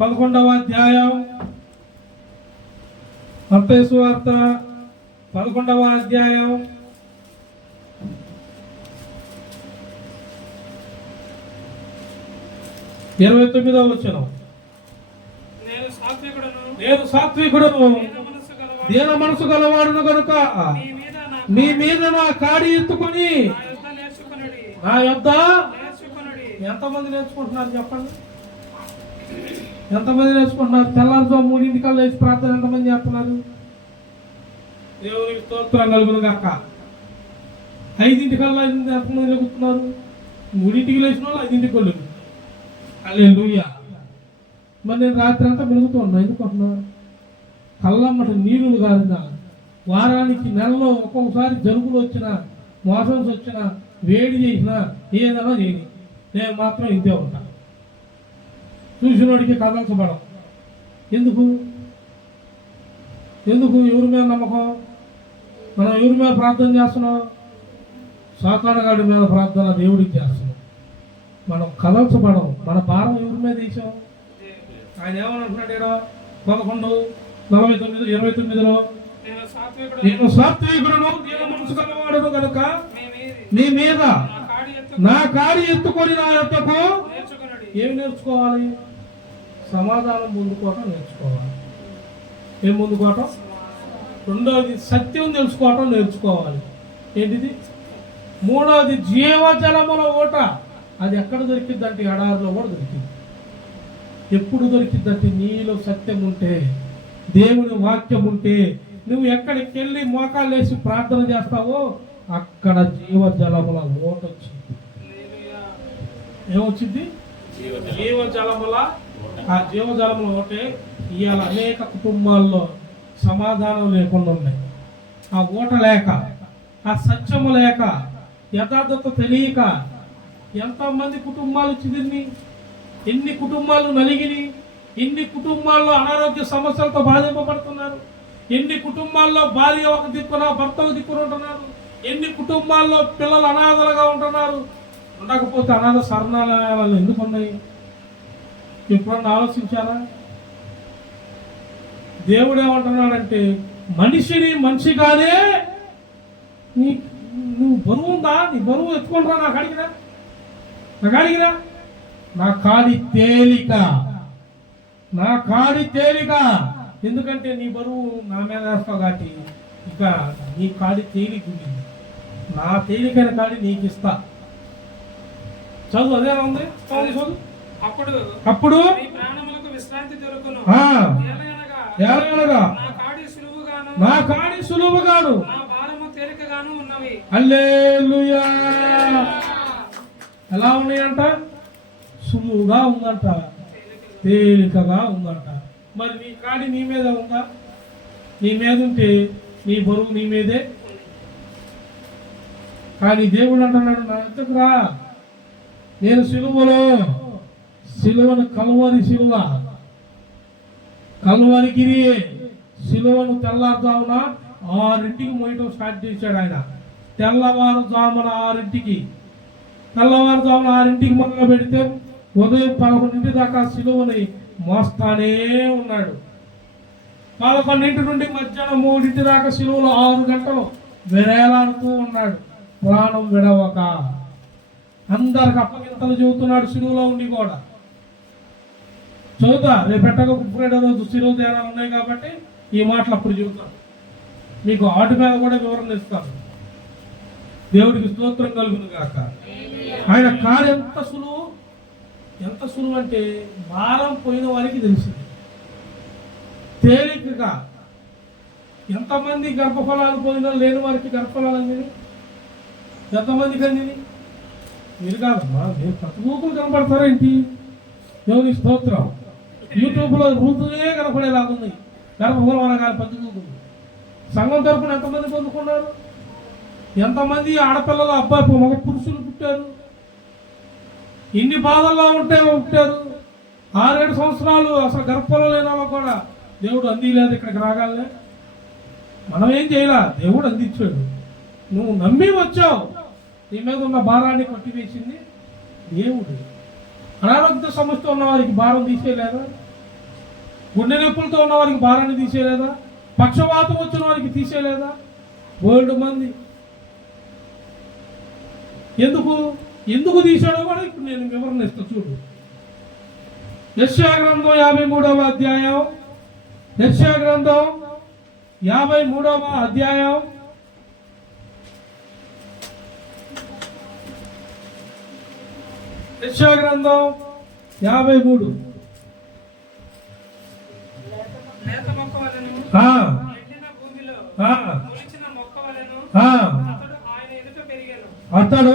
11వ అధ్యాయం, మత్తయి సువార్త 11వ అధ్యాయం 29వ వచనం. నేను సాత్వికుడను దీన మనసు గలవాడును కనుక మీ మీద నా కాడి ఎత్తుకొని నా యొద్ద. ఎంతమంది నేర్చుకుంటున్నారు చెప్పండి? ఎంతమంది నేర్చుకుంటున్నారు? తెల్లారుజాము 3 లేచి ప్రార్థన ఎంతమంది చేస్తున్నారు? దేవునికి స్తోత్రం కలుగును గాక. 5 ఎంతమంది లేకుతున్నారు? 3 లేచిన వాళ్ళు 5 కొళ్ళు. హల్లెలూయా. మరి నేను రాత్రి అంతా మెలుగుతూ ఉన్నా. ఎందుకుంటున్నా? కళ్ళమ్మట నీళ్లు కారిన, వారానికి నెలలో ఒక్కొక్కసారి జలుబులు వచ్చినా, మోషన్స్ వచ్చినా, వేడి చేసినా, ఏదైనా చేయని నేను మాత్రం ఇంతే ఉంటా. చూసినోడికి కదల్చబడం ఎందుకు? ఎవరి మీద నమ్మకం? మనం ఎవరి మీద ప్రార్థన చేస్తున్నాం? సాతానుగాడి మీద ప్రార్థన దేవుడికి చేస్తున్నాం. మనం కదల్చబడం. మన భారం ఎవరి మీద వేసాం? ఆయన ఏమని అంటున్నాడు? 11:49-29లో నేను సాత్వికుడును దీన మనసు గలవాడును కనుక నీ మీద నా కాడి ఎత్తుకొని నా యొద్దకు. ఏమి నేర్చుకోవాలి? సమాధానం ముందుకోవటం నేర్చుకోవాలి. ఏం ముందుకోవటం? రెండవది సత్యం తెలుసుకోవటం నేర్చుకోవాలి. ఏంటిది? మూడవది జీవజలముల ఓట. అది ఎక్కడ దొరికిద్దంటే ఎడారిలో కూడా దొరికింది. ఎప్పుడు దొరికిద్దంటే నీలో సత్యం ఉంటే, దేవుని వాక్యం ఉంటే, నువ్వు ఎక్కడికి వెళ్ళి మోకాళ్ళు వేసి ప్రార్థన చేస్తావో అక్కడ జీవజలముల ఓట వచ్చింది. ఏమొచ్చింది? జీవజలముల. ఆ జీవజలముల ఓటే ఇవాళ అనేక కుటుంబాల్లో సమాధానం లేకుండా ఉన్నాయి. ఆ ఓట లేక, ఆ సత్యము లేక, యథార్థత తెలియక ఎంతమంది కుటుంబాలు చిదిరిని, ఎన్ని కుటుంబాలు నలిగిని, ఎన్ని కుటుంబాల్లో అనారోగ్య సమస్యలతో బాధింపబడుతున్నారు, ఎన్ని కుటుంబాల్లో భార్య ఒక దిక్కున భర్తలు దిక్కున ఉంటున్నారు, ఎన్ని కుటుంబాల్లో పిల్లలు అనాథలుగా ఉంటున్నారు. ఉండకపోతే అనాథ శరణాలయాలు ఎందుకు ఉన్నాయి? ఎప్పుడన్నా ఆలోచించారా? దేవుడు ఏమంటున్నాడంటే మనిషిని మనిషిగానే నువ్వు బరువు ఉందా? నీ బరువు ఎత్తుకుంటారా? నాకు అడిగిరా నా కాడి తేలిక. ఎందుకంటే నీ బరువు నా మీద వేస్తావు కాబట్టి ఇక నీ కాడి తేలిక ఉంది. నా తేలికైన కాడి నీకు ఇస్తా. చదువు అదే ఉంది. చదువు. అప్పుడు విశ్రాంతి దొరుకును. నా కాడి సులువుగాను నా భారము తేలికగాను ఉన్నవి. హల్లెలూయా. ఎలా ఉన్నాయంట? సులువుగా ఉందంట, తేలికగా ఉందంట. మరి నీ కాడి నీ మీద ఉందా? నీ మీద ఉంటే నీ బరువు నీ మీదే. కానీ దేవుడు అంటున్నాడు, నా ఎందుకు రా, నేను సిలువను కల్వరిగిరి సిలువను తెల్లారుజామున 6ంటికి మోయటం స్టార్ట్ చేశాడు ఆయన. తెల్లవారుజామున 6ంటికి మొదలు పెడితే ఉదయం 11 దాకా సిలువని మోస్తానే ఉన్నాడు. 11 నుండి మధ్యాహ్నం 3 దాకా సిలువలో 6 గంటలు వేలాడుతూ ఉన్నాడు, ప్రాణం విడవక. అందరికి అప్పగింతలు చెబుతున్నాడు సిలువలో ఉండి కూడా. చదువుతా రేపు పెట్టక ఫ్రైడే రోజు సిలువ ధ్యానాలు ఉన్నాయి కాబట్టి ఈ మాటలు అప్పుడు చెబుతాను. మీకు వాటి మీద కూడా వివరణ ఇస్తాను. దేవుడికి స్తోత్రం కలుగును గాక. ఆయన కార్యం ఎంత సులువు అంటే భారం పోయిన వారికి తెలిసింది. తేలికగా ఎంతమంది గర్భఫలాలు పోయినా లేని వారికి గర్భఫలాలు అందిని, ఎంతమందికి అందిని? మీరు కాదమ్మా, మీరు ప్రతిమూకులు కనపడతారేంటి? దేవుని స్తోత్రం. యూట్యూబ్లో ఋతువే కనపడేలాగుంది గర్భఫలం అనగానే ప్రతిమూకులు. సంఘం తరపున ఎంతమంది పొందుకున్నారు? ఎంతమంది ఆడపిల్లలు అబ్బాయి మగ పురుషులు పుట్టారు? ఇన్ని బాధల్లో ఉంటే పుట్టారు. 6-7 సంవత్సరాలు అసలు గర్భఫలం లేని వాళ్ళకు కూడా దేవుడు అందిలేదు. ఇక్కడికి రాగాలనే మనం ఏం చేయాల? దేవుడు అందించాడు. నువ్వు నమ్మి వచ్చావు. నీ మీద ఉన్న భారాన్ని కొట్టివేసింది దేవుడు. అనారోగ్య సమస్యతో ఉన్న వారికి భారం తీసేయలేదా? గుండె నొప్పులతో ఉన్న వారికి భారాన్ని తీసేయలేదా? పక్షవాతం వచ్చిన వారికి తీసేయలేదా? 2 మంది ఎందుకు తీసాడో కూడా ఇప్పుడు నేను వివరణ ఇస్తా చూడు. యెషయా గ్రంథం 53వ అధ్యాయం. యెషయా గ్రంథం 53వ అధ్యాయం. యెషయా గ్రంథం 53. లేత మొక్క వలెను, ఆ, ఎండిన భూమిలో ఆ, మొలిచిన మొక్క వలెను ఆ. అతడు ఆయన ఎదుట పెరిగాను. అతడు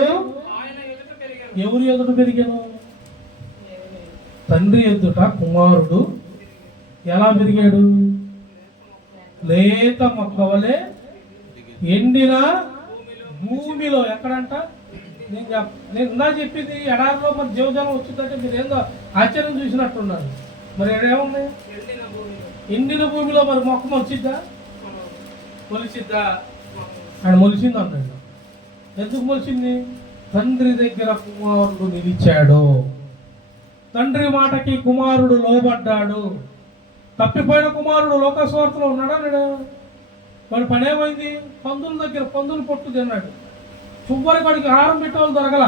ఆయన ఎదుట పెరిగాను. ఎవరి ఎదుట పెరిగాను? తండ్రి ఎదుట కుమారుడు ఎలా పెరిగాడు? లేత మొక్క వలె ఎండిన భూమిలో. ఎక్కడంట? నేను ఇందా చెప్పింది ఎడారిలో మరి జీవజలం వచ్చిందంటే మీరు ఏందో ఆశ్చర్యం చూసినట్టున్నారు. మరి ఏముంది? ఎండిన భూమిలో ఎండిన భూమిలో మరి మొక్క మొలిచిద్దా? ఆయన మొలిచింది అన్నాడు. ఎందుకు మొలిచింది? తండ్రి దగ్గర కుమారుడు నిలిచాడు. తండ్రి మాటకి కుమారుడు లోబడ్డాడు. తప్పిపోయిన కుమారుడు లోకస్వార్థలో ఉన్నాడా లేడా? వాడి పని ఏమైంది? పందుల దగ్గర పందులు పొట్టు తిన్నాడు. చివరికి వాడికి ఆహారం పెట్టేవాళ్ళు దొరకల.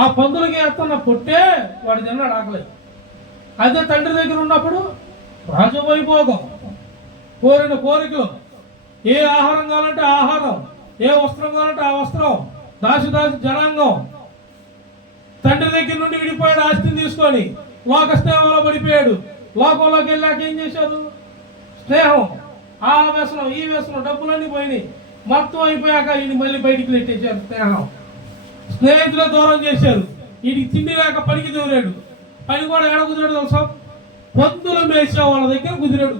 ఆ పందులకి ఎత్తన్న పొట్టే వాడు తిన్నాడు ఆకలి. అదే తండ్రి దగ్గర ఉన్నప్పుడు రాజవైభోగం, కోరిన కోరికలు, ఏ ఆహారం కావాలంటే ఆహారం, ఏ వస్త్రం కావాలంటే ఆ వస్త్రం, దాసి జనాంగం. తండ్రి దగ్గర నుండి విడిపోయాడు ఆస్తిని తీసుకొని, లోక స్నేహంలో పడిపోయాడు. లోకంలోకి వెళ్ళాక ఏం చేశారు? స్నేహం, ఆ వ్యసనం, ఈ వ్యసనం, డబ్బులన్నీ పోయినాయి. మొత్తం అయిపోయాక ఈయన మళ్ళీ బయటికి నెట్టేశారు. స్నేహితులు దూరం చేశారు. వీడికి తిండి లేక పనికి దూరాడు. పని కూడా ఎడ కుదిరాడు తెలుసా? పందులు మేసే వాళ్ళ దగ్గర కుదిరాడు.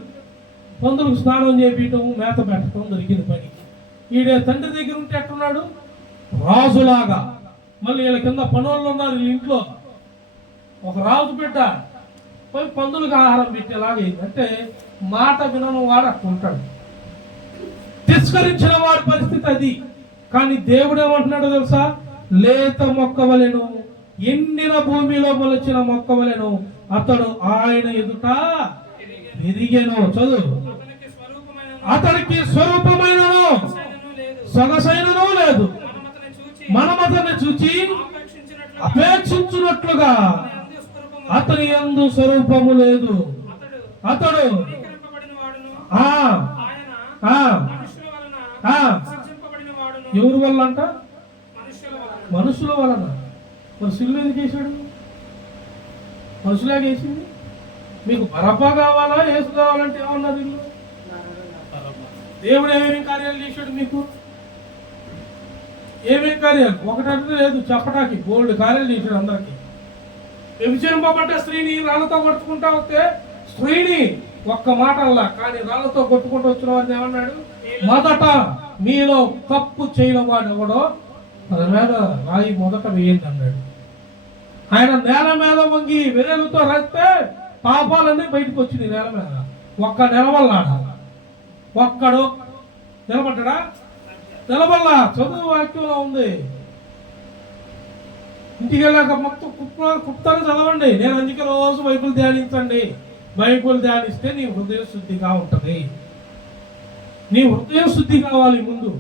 పందులకు స్నానం చేపించడం, మేత పెట్టడం దొరికింది పని. ఈడే తండ్రి దగ్గర ఉంటే ఎట్టున్నాడు? రాజులాగా. మళ్ళీ వీళ్ళ కింద పనులు ఉన్నారు వీళ్ళ ఇంట్లో. ఒక రాజు బిడ్డ పోయి పందులకు ఆహారం పెట్టేలాగా అయింది. అంటే మాట వినను వాడు అట్లా ఉంటాడు. తిరస్కరించిన వాడి పరిస్థితి అది. కానీ దేవుడు ఏమంటున్నాడో తెలుసా? లేత మొక్క వలెను, ఎండిన భూమిలో మొలిచిన మొక్క వలెను అతడు ఆయన ఎదుట పెరిగెను. చదువు. అతనికి స్వరూపమైనను సొగసైనను లేదు. మనమతని చూచి అపేక్షించున్నట్లుగా అతని యందు స్వరూపము లేదు. అతడు ఎవరి వల్ల అంట? మనుషుల వలన. మరి సిలువ ఎందుకు వేసాడు? మనుషులాగా వేసింది. మీకు బరబ్బా కావాలా, యేసు కావాలంటే ఏమన్నారు వీళ్ళు? దేవుడు ఏమేమి కార్యాలు చేశాడు మీకు? ఏమేమి కార్యాలు? ఒకటంటే లేదు చెప్పటానికి బోల్డ్ కార్యాలు చేశాడు అందరికి. వ్యభిచరింపబడ్డ స్త్రీని రాళ్ళతో కొట్టుకుంటా వస్తే స్త్రీని ఒక్క మాట అలా, కానీ రాళ్ళతో కొట్టుకుంటూ వచ్చిన వాడిని ఏమన్నాడు? మొదట మీలో తప్పు చేయని వాడు ఎవడో తన మీద రాయి మొదట వేయండి అన్నాడు. ఆయన నేల మీద వంగి వెరేలతో రాస్తే పాపాలన్నీ బయటకు వచ్చింది నేల మీద. ఒక్క నిలబల్లాడ, ఒక్కడు నిలబడ్డా? నిలబల్లా. చదువు వాక్యంలో ఉంది. ఇంటికి వెళ్ళాక మొత్తం కుప్తాను చదవండి. నేను అందుకే రోజు బైబిల్ ధ్యానించండి. బైబిల్ ధ్యానిస్తే నీ హృదయ శుద్ధిగా ఉంటుంది. నీ హృదయ శుద్ధి కావాలి ముందు.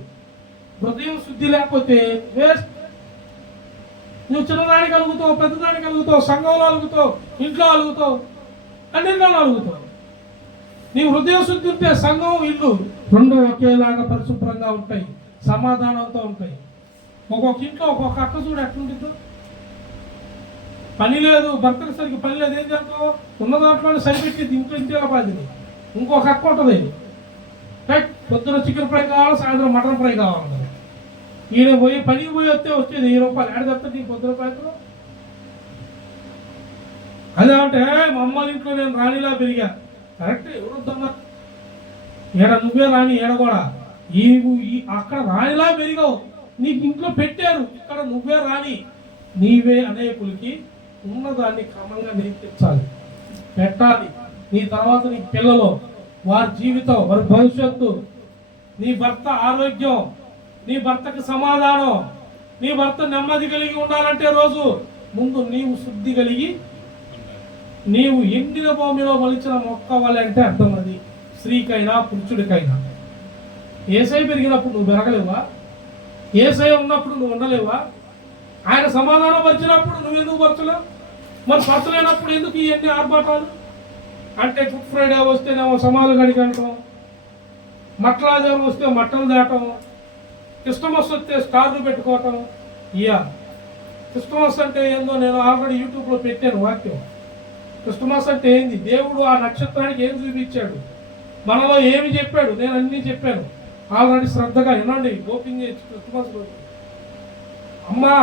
హృదయం శుద్ధి లేకపోతే వేస్ట్. నువ్వు చిన్నదానికి అలుగుతావు, పెద్దదానికి అలుగుతావు, సంఘంలో అలుగుతావు, ఇంట్లో అలుగుతావు, అన్నింటిలో అలుగుతావు. నీ హృదయ శుద్ధి ఉంటే సంఘం ఇల్లు రెండు ఒకేలాగా పరిశుభ్రంగా ఉంటాయి, సమాధానంతో ఉంటాయి. ఒక్కొక్క ఇంట్లో ఒక్కొక్క అక్క చూడు ఎట్లుంటుందో. పని లేదు, భర్తకు సరిగ్గా పని లేదు, ఏం చేస్తావు? ఉన్న దాంట్లోనే సరిపెట్టింది, ఇంట్లో ఇంటిలో బాధ్యత. ఇంకొక అక్క ఉంటుంది, పొద్దున చికెన్ ఫ్రై కావాలి, సాయంత్రం మటన్ ఫ్రై కావాలి. ఈయన పోయి పనికి పోయి వస్తే వచ్చేది 1000 రూపాయలు. ఏడ చెప్తాడు ఈ పొద్దున సాయంత్రం? అదే అంటే మా అమ్మ ఇంట్లో నేను రాణిలా పెరిగా. కరెక్ట్, ఎవరు వద్దమ్మా? ఏడ నువ్వే రాణి, ఏడ కూడా అక్కడ రాణిలా పెరిగావు, నీకు ఇంట్లో పెట్టారు, ఇక్కడ నువ్వే రాణి. నీవే అనేకులకి ఉన్నదాన్ని క్రమంగా నేర్పించాలి, పెట్టాలి. నీ తర్వాత నీ పిల్లలు, వారి జీవితం, వారి భవిష్యత్తు, నీ భర్త ఆరోగ్యం, నీ భర్తకి సమాధానం, నీ భర్త నెమ్మది కలిగి ఉండాలంటే రోజు ముందు నీవు శుద్ధి కలిగి, నీవు ఎండిన భూమిలో మొలిచిన మొక్క వల్ల అంటే అర్థం. అది స్త్రీకైనా పురుషుడికైనా. ఏసై పెరిగినప్పుడు నువ్వు పెరగలేవా? ఏసై ఉన్నప్పుడు నువ్వు ఉండలేవా? ఆయన సమాధానం పరిచినప్పుడు నువ్వెందుకు పరచలేవు? మరి పరచలేనప్పుడు ఎందుకు ఇవన్నీ ఆర్భాటాలు? అంటే గుడ్ ఫ్రైడే వస్తేనేమో సమాలు గడికి అనటం, మట్టలాదేవం వస్తే మట్టలు దాటం, క్రిస్టమస్ వస్తే స్టార్లు పెట్టుకోవటం. క్రిస్టమస్ అంటే ఏందో నేను ఆల్రెడీ యూట్యూబ్లో పెట్టాను వాక్యం. క్రిస్టమస్ అంటే ఏంది? దేవుడు ఆ నక్షత్రానికి ఏం చూపించాడు, మనలో ఏమి చెప్పాడు, నేను అన్నీ చెప్పాను ఆల్రెడీ. శ్రద్ధగా వినండి, ఓపెన్ చేసి క్రిస్టమస్ రోజు. అమ్మా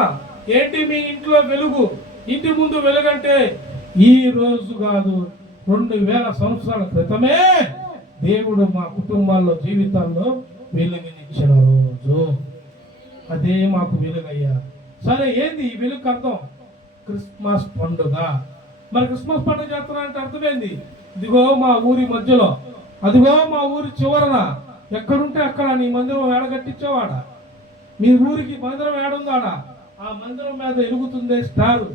ఏంటి మీ ఇంట్లో వెలుగు? ఇంటి ముందు వెలుగంటే ఈ రోజు కాదు, 2000 సంవత్సరాల క్రితమే దేవుడు మా కుటుంబాల్లో జీవితాల్లో వెలుగునిచ్చిన రోజు. అదే మాకు వెలుగయ్యా. సరే, ఏంది ఈ వెలుగు అర్థం? క్రిస్మస్ పండుగ. మరి క్రిస్మస్ పండుగ చేస్తున్నారంటే అర్థమైంది, ఇదిగో మా ఊరి మధ్యలో, అదిగో మా ఊరి చివరన, ఎక్కడుంటే అక్కడ నీ మందిరం వేడగట్టించేవాడా? మీ ఊరికి మందిరం ఏడుందాడా? ఆ మందిరం మీద ఎలుగుతుందే స్టార్,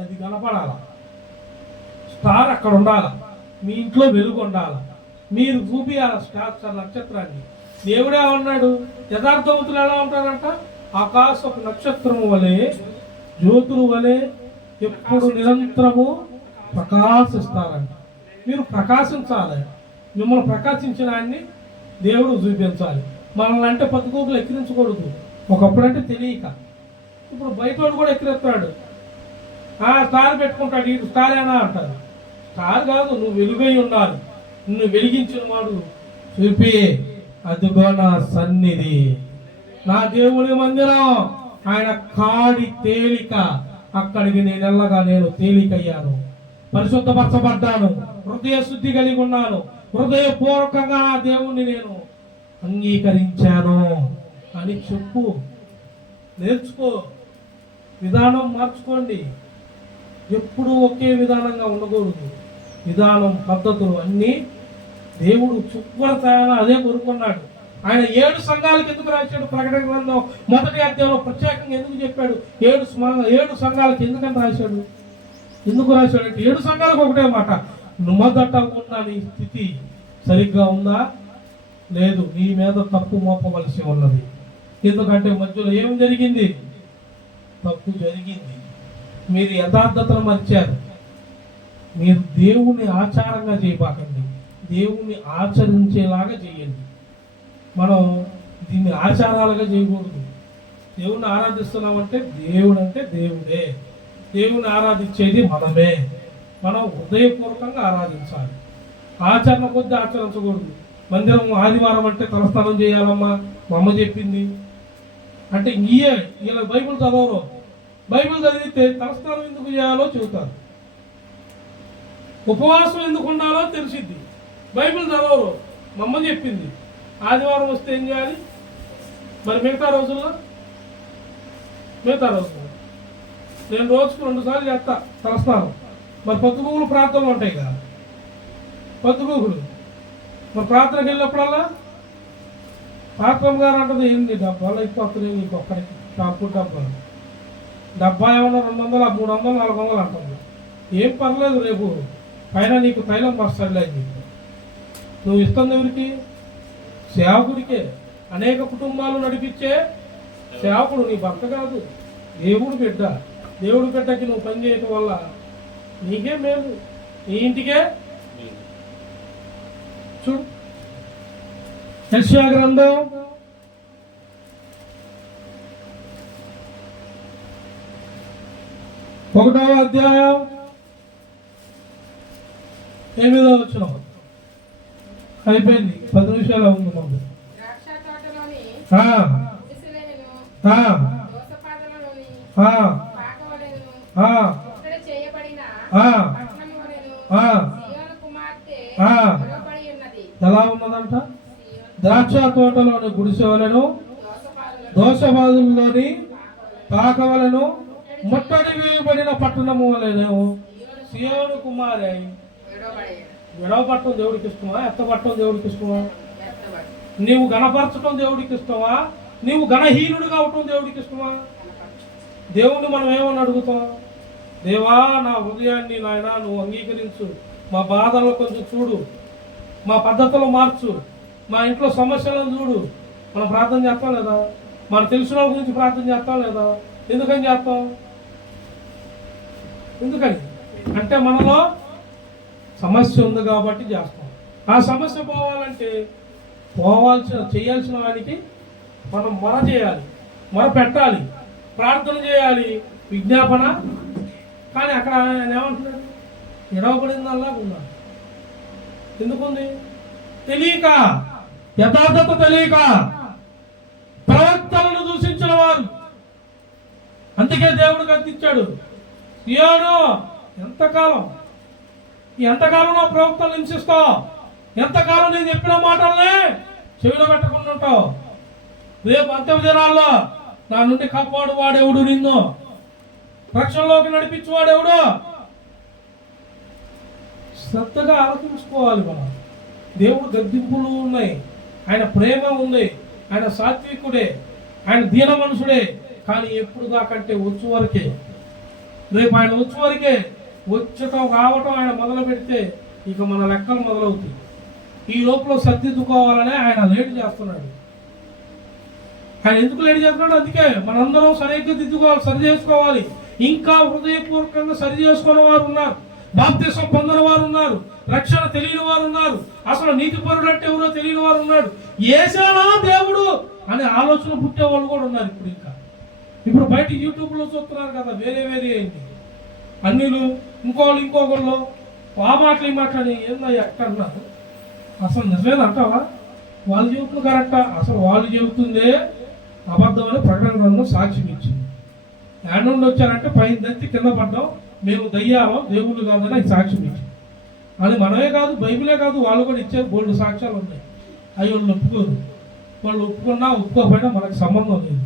అది కనపడాల. స్టార్ అక్కడ ఉండాల, మీ ఇంట్లో వెలుగు ఉండాల, మీరు చూపియాల స్టార్ నక్షత్రాన్ని. దేవుడే ఉన్నాడు. యథార్థవంతులు ఎలా ఉంటారంట? ఆకాశపు నక్షత్రము వలె, జ్యోతుల వలె ఎప్పుడు నిరంతరము ప్రకాశిస్తారంట. మీరు ప్రకాశించాలి, మిమ్మల్ని ప్రకాశించిన ఆయన్ని దేవుడు చూపించాలి. మనల్ని అంటే పట్టుకోకులు ఎక్కిరించకూడదు. ఒకప్పుడంటే తెలియక, ఇప్పుడు బయట కూడా ఎక్కిరిస్తాడు. స్టార్ పెట్టుకుంటాడు, ఈ స్టార్ ఏనా అంటారు. స్టార్ కాదు, నువ్వు వెలుగై ఉండాలి. నిన్ను వెలిగించిన వాడు చూపి, అదిగో నా సన్నిధి, నా దేవుని మందిరం, ఆయన కాడి తేలిక, అక్కడికి నేను వెళ్ళగా నేను తేలికయ్యాను, పరిశుద్ధపరచబడ్డాను, హృదయ శుద్ధి కలిగి ఉన్నాను, హృదయపూర్వకంగా నా దేవుణ్ణి నేను అంగీకరించాను అని చెప్పు. నేర్చుకో, విధానం మార్చుకోండి. ఎప్పుడూ ఒకే విధానంగా ఉండకూడదు. విధానం, పద్ధతులు అన్నీ దేవుడు చుక్కడతాయని అదే కోరుకున్నాడు. ఆయన 7 సంఘాలకు ఎందుకు రాశాడు? ప్రకటన గ్రంథం 1వ అధ్యాయంలో ప్రత్యేకంగా ఎందుకు చెప్పాడు? 7 సంఘాలకు ఎందుకని రాశాడు? ఎందుకు రాశాడంటే 7 సంఘాలకు ఒకటే మాట, మొదట ఉన్న నీ స్థితి సరిగ్గా ఉందా? లేదు, నీ మీద తప్పు మోపవలసి ఉన్నది. ఎందుకంటే మధ్యలో ఏం జరిగింది? తప్పు జరిగింది. మీరు యథార్థతను మర్చారు. మీరు దేవుణ్ణి ఆచారంగా చేయబాకండి, దేవుణ్ణి ఆచరించేలాగా చేయండి. మనం దీన్ని ఆచారాలుగా చేయకూడదు. దేవుణ్ణి ఆరాధిస్తున్నామంటే దేవుడు అంటే దేవుడే, దేవుని ఆరాధించేది మనమే. మనం హృదయపూర్వకంగా ఆరాధించాలి. ఆచరణ కొద్ది ఆచరించకూడదు. మందిరం ఆదివారం అంటే తలస్నానం చేయాలమ్మా మా అమ్మ చెప్పింది అంటే ఇలా బైబిల్ చదవరు. బైబిల్ చదివితే తలస్నానం ఎందుకు చేయాలో చెబుతారు, ఉపవాసం ఎందుకు ఉండాలో తెలిసిద్ది. బైబిల్ చదవరు. మా అమ్మ చెప్పింది ఆదివారం వస్తే ఏం చేయాలి, మరి మిగతా రోజుల్లో నేను రోజుకు 2 సార్లు చేస్తా తలస్నానం. మరి పొద్దుగూగులు ప్రార్థనలు ఉంటాయి కదా, పొద్దుగూగులు మరి ప్రార్థనకి వెళ్ళినప్పుడల్లా పాత్రం గారు అంటది, ఏంటి డబ్బాలు అయిపోతున్నాయి నీకు ఒక్కడికి, షాంపూ డబ్బా ఏమన్నా 200, 300, 400 అంటుంది. ఏం పర్లేదు, రేపు పైన నీకు తైలం వస్తాడులే అని చెప్పి నువ్వు ఇస్తుంది ఎవరికి? సేవకుడికే. అనేక కుటుంబాలు నడిపించే సేవకుడు నీ భర్త కాదు, దేవుడు బిడ్డ. దేవుడు బిడ్డకి నువ్వు పని చేయటం వల్ల నీకే మేలు, నీ ఇంటికే చూడు యెషయా గ్రంథం 1వ అధ్యాయం 8వ వచనం. అయిపోయింది, 10 నిమిషాలు ఉంది ముందు. ద్రాక్ష తోటలోని ఆ, గుడిసెలను, ఆ, దోసపాదలలోని ఆ, పాకవలెను, ఆ, ఇక్కడ చేయబడిన ఆ, పట్టణమువలెను, ఆ, సీయోను కుమార్తె ఆ. నిలవబడి ఉన్నది. ఎలా ఉన్నదంట? సీయోను ద్రాక్ష తోటలోని గుడిసెవలను, దోసపాదలను, దోషబాదుల్లోని తాకవలను, ముట్టడి వేయబడిన పట్టణము వలెను సియోను కుమారి. విడవబడి విడవపట్టడం దేవుడికి ఇష్టమా? ఎత్తపట్టడం దేవుడికి ఇష్టమా? ఎత్తబడి నీవు గణపరచడం దేవుడికి ఇష్టమా? నీవు గణహీనుడిగా అవటం దేవుడికి ఇష్టమా? దేవుణ్ణి మనం ఏమని అడుగుతాం? దేవా, నా హృదయాన్ని నాయన నువ్వు అంగీకరించు, మా బాధలను కొంచెం చూడు, మా పద్ధతులు మార్చు, మా ఇంట్లో సమస్యలను చూడు. మనం ప్రార్థన చేస్తాం లేదా? మనకు తెలిసిన వాళ్ళ గురించి ప్రార్థన చేస్తాం లేదా? ఎందుకని చేస్తాం? ఎందుకని అంటే మనలో సమస్య ఉంది కాబట్టి చేస్తాం. ఆ సమస్య పోవాలంటే చేయాల్సిన వాడికి మనం మొర చేయాలి, మొర పెట్టాలి, ప్రార్థన చేయాలి, విజ్ఞాపన. కానీ అక్కడ ఆయన ఏమంటున్నాడు? ఎడవబడిందల్లా ఉన్నా. ఎందుకుంది? తెలియక, యథార్థత తెలియక, ప్రవక్తలను దూషించిన వారు. అందుకే దేవుడు గద్దించాడు, సియోను ఎంతకాలం నా ప్రవక్తలు హింసిస్తావు? ఎంతకాలం నేను చెప్పిన మాటల్ని చెవిలో పెట్టకుండా ఉంటావు? రేపు అంత్య దినాల్లో నా నుండి కాపాడు వాడెవడు? నిన్ను రక్షణలోకి నడిపించువాడెవడు? శ్రద్ధగా ఆలోచించుకోవాలి మనం. దేవుడు గద్దింపులు ఉన్నాయి, ఆయన ప్రేమ ఉంది, ఆయన సాత్వికుడే, ఆయన దీన మనుషుడే. కానీ ఎప్పుడు దాకంటే వచ్చు వరకే. రేపు ఆయన వచ్చు వరకే. వచ్చటం రావటం ఆయన మొదలు పెడితే ఇక మన లెక్కలు మొదలవుతాయి. ఈ లోపల సర్దిద్దుకోవాలనే ఆయన లేట్ చేస్తున్నాడు. ఆయన ఎందుకు లేట్ చేస్తున్నాడు? అందుకే మనందరం సరిగ్గా దిద్దుకోవాలి, సరి చేసుకోవాలి. ఇంకా హృదయపూర్వకంగా సరి చేసుకునే వారు ఉన్నారు, బాప్తిసం పొందిన వారు ఉన్నారు, రక్షణ తెలియని వారు ఉన్నారు, అసలు నీతిపరుడు అంటే ఎవరో తెలియని వారు ఉన్నారు. ఏసేనా దేవుడు అనే ఆలోచన పుట్టే వాళ్ళు కూడా ఉన్నారు. ఇప్పుడు బయట యూట్యూబ్లో చూస్తున్నారు కదా, వేరే ఏంటి అన్నిలు, ఇంకొకళ్ళు ఆ మాటలు ఈ మాటలు ఏందో ఎక్కడన్నారు? అసలు నిజమేనంటావా? వాళ్ళు చెబుతుంది కరెక్టా? అసలు వాళ్ళు చెబుతుందే అబద్ధమని ప్రకటన గ్రంథం సాక్ష్యం ఇచ్చింది. యాడ్ నుండి వచ్చారంటే పైన దంతి కింద పడ్డాం, మేము దయ్యామో దేవుళ్ళు కాదని అది సాక్ష్యం ఇచ్చింది. అది మనమే కాదు, బైబిలే కాదు, వాళ్ళు కూడా ఇచ్చారు. బోల్డ్ సాక్ష్యాలు ఉన్నాయి. అవి వాళ్ళు ఒప్పుకోరు. వాళ్ళు ఒప్పుకున్నా ఒప్పుకోకపోయినా మనకు సంబంధం లేదు.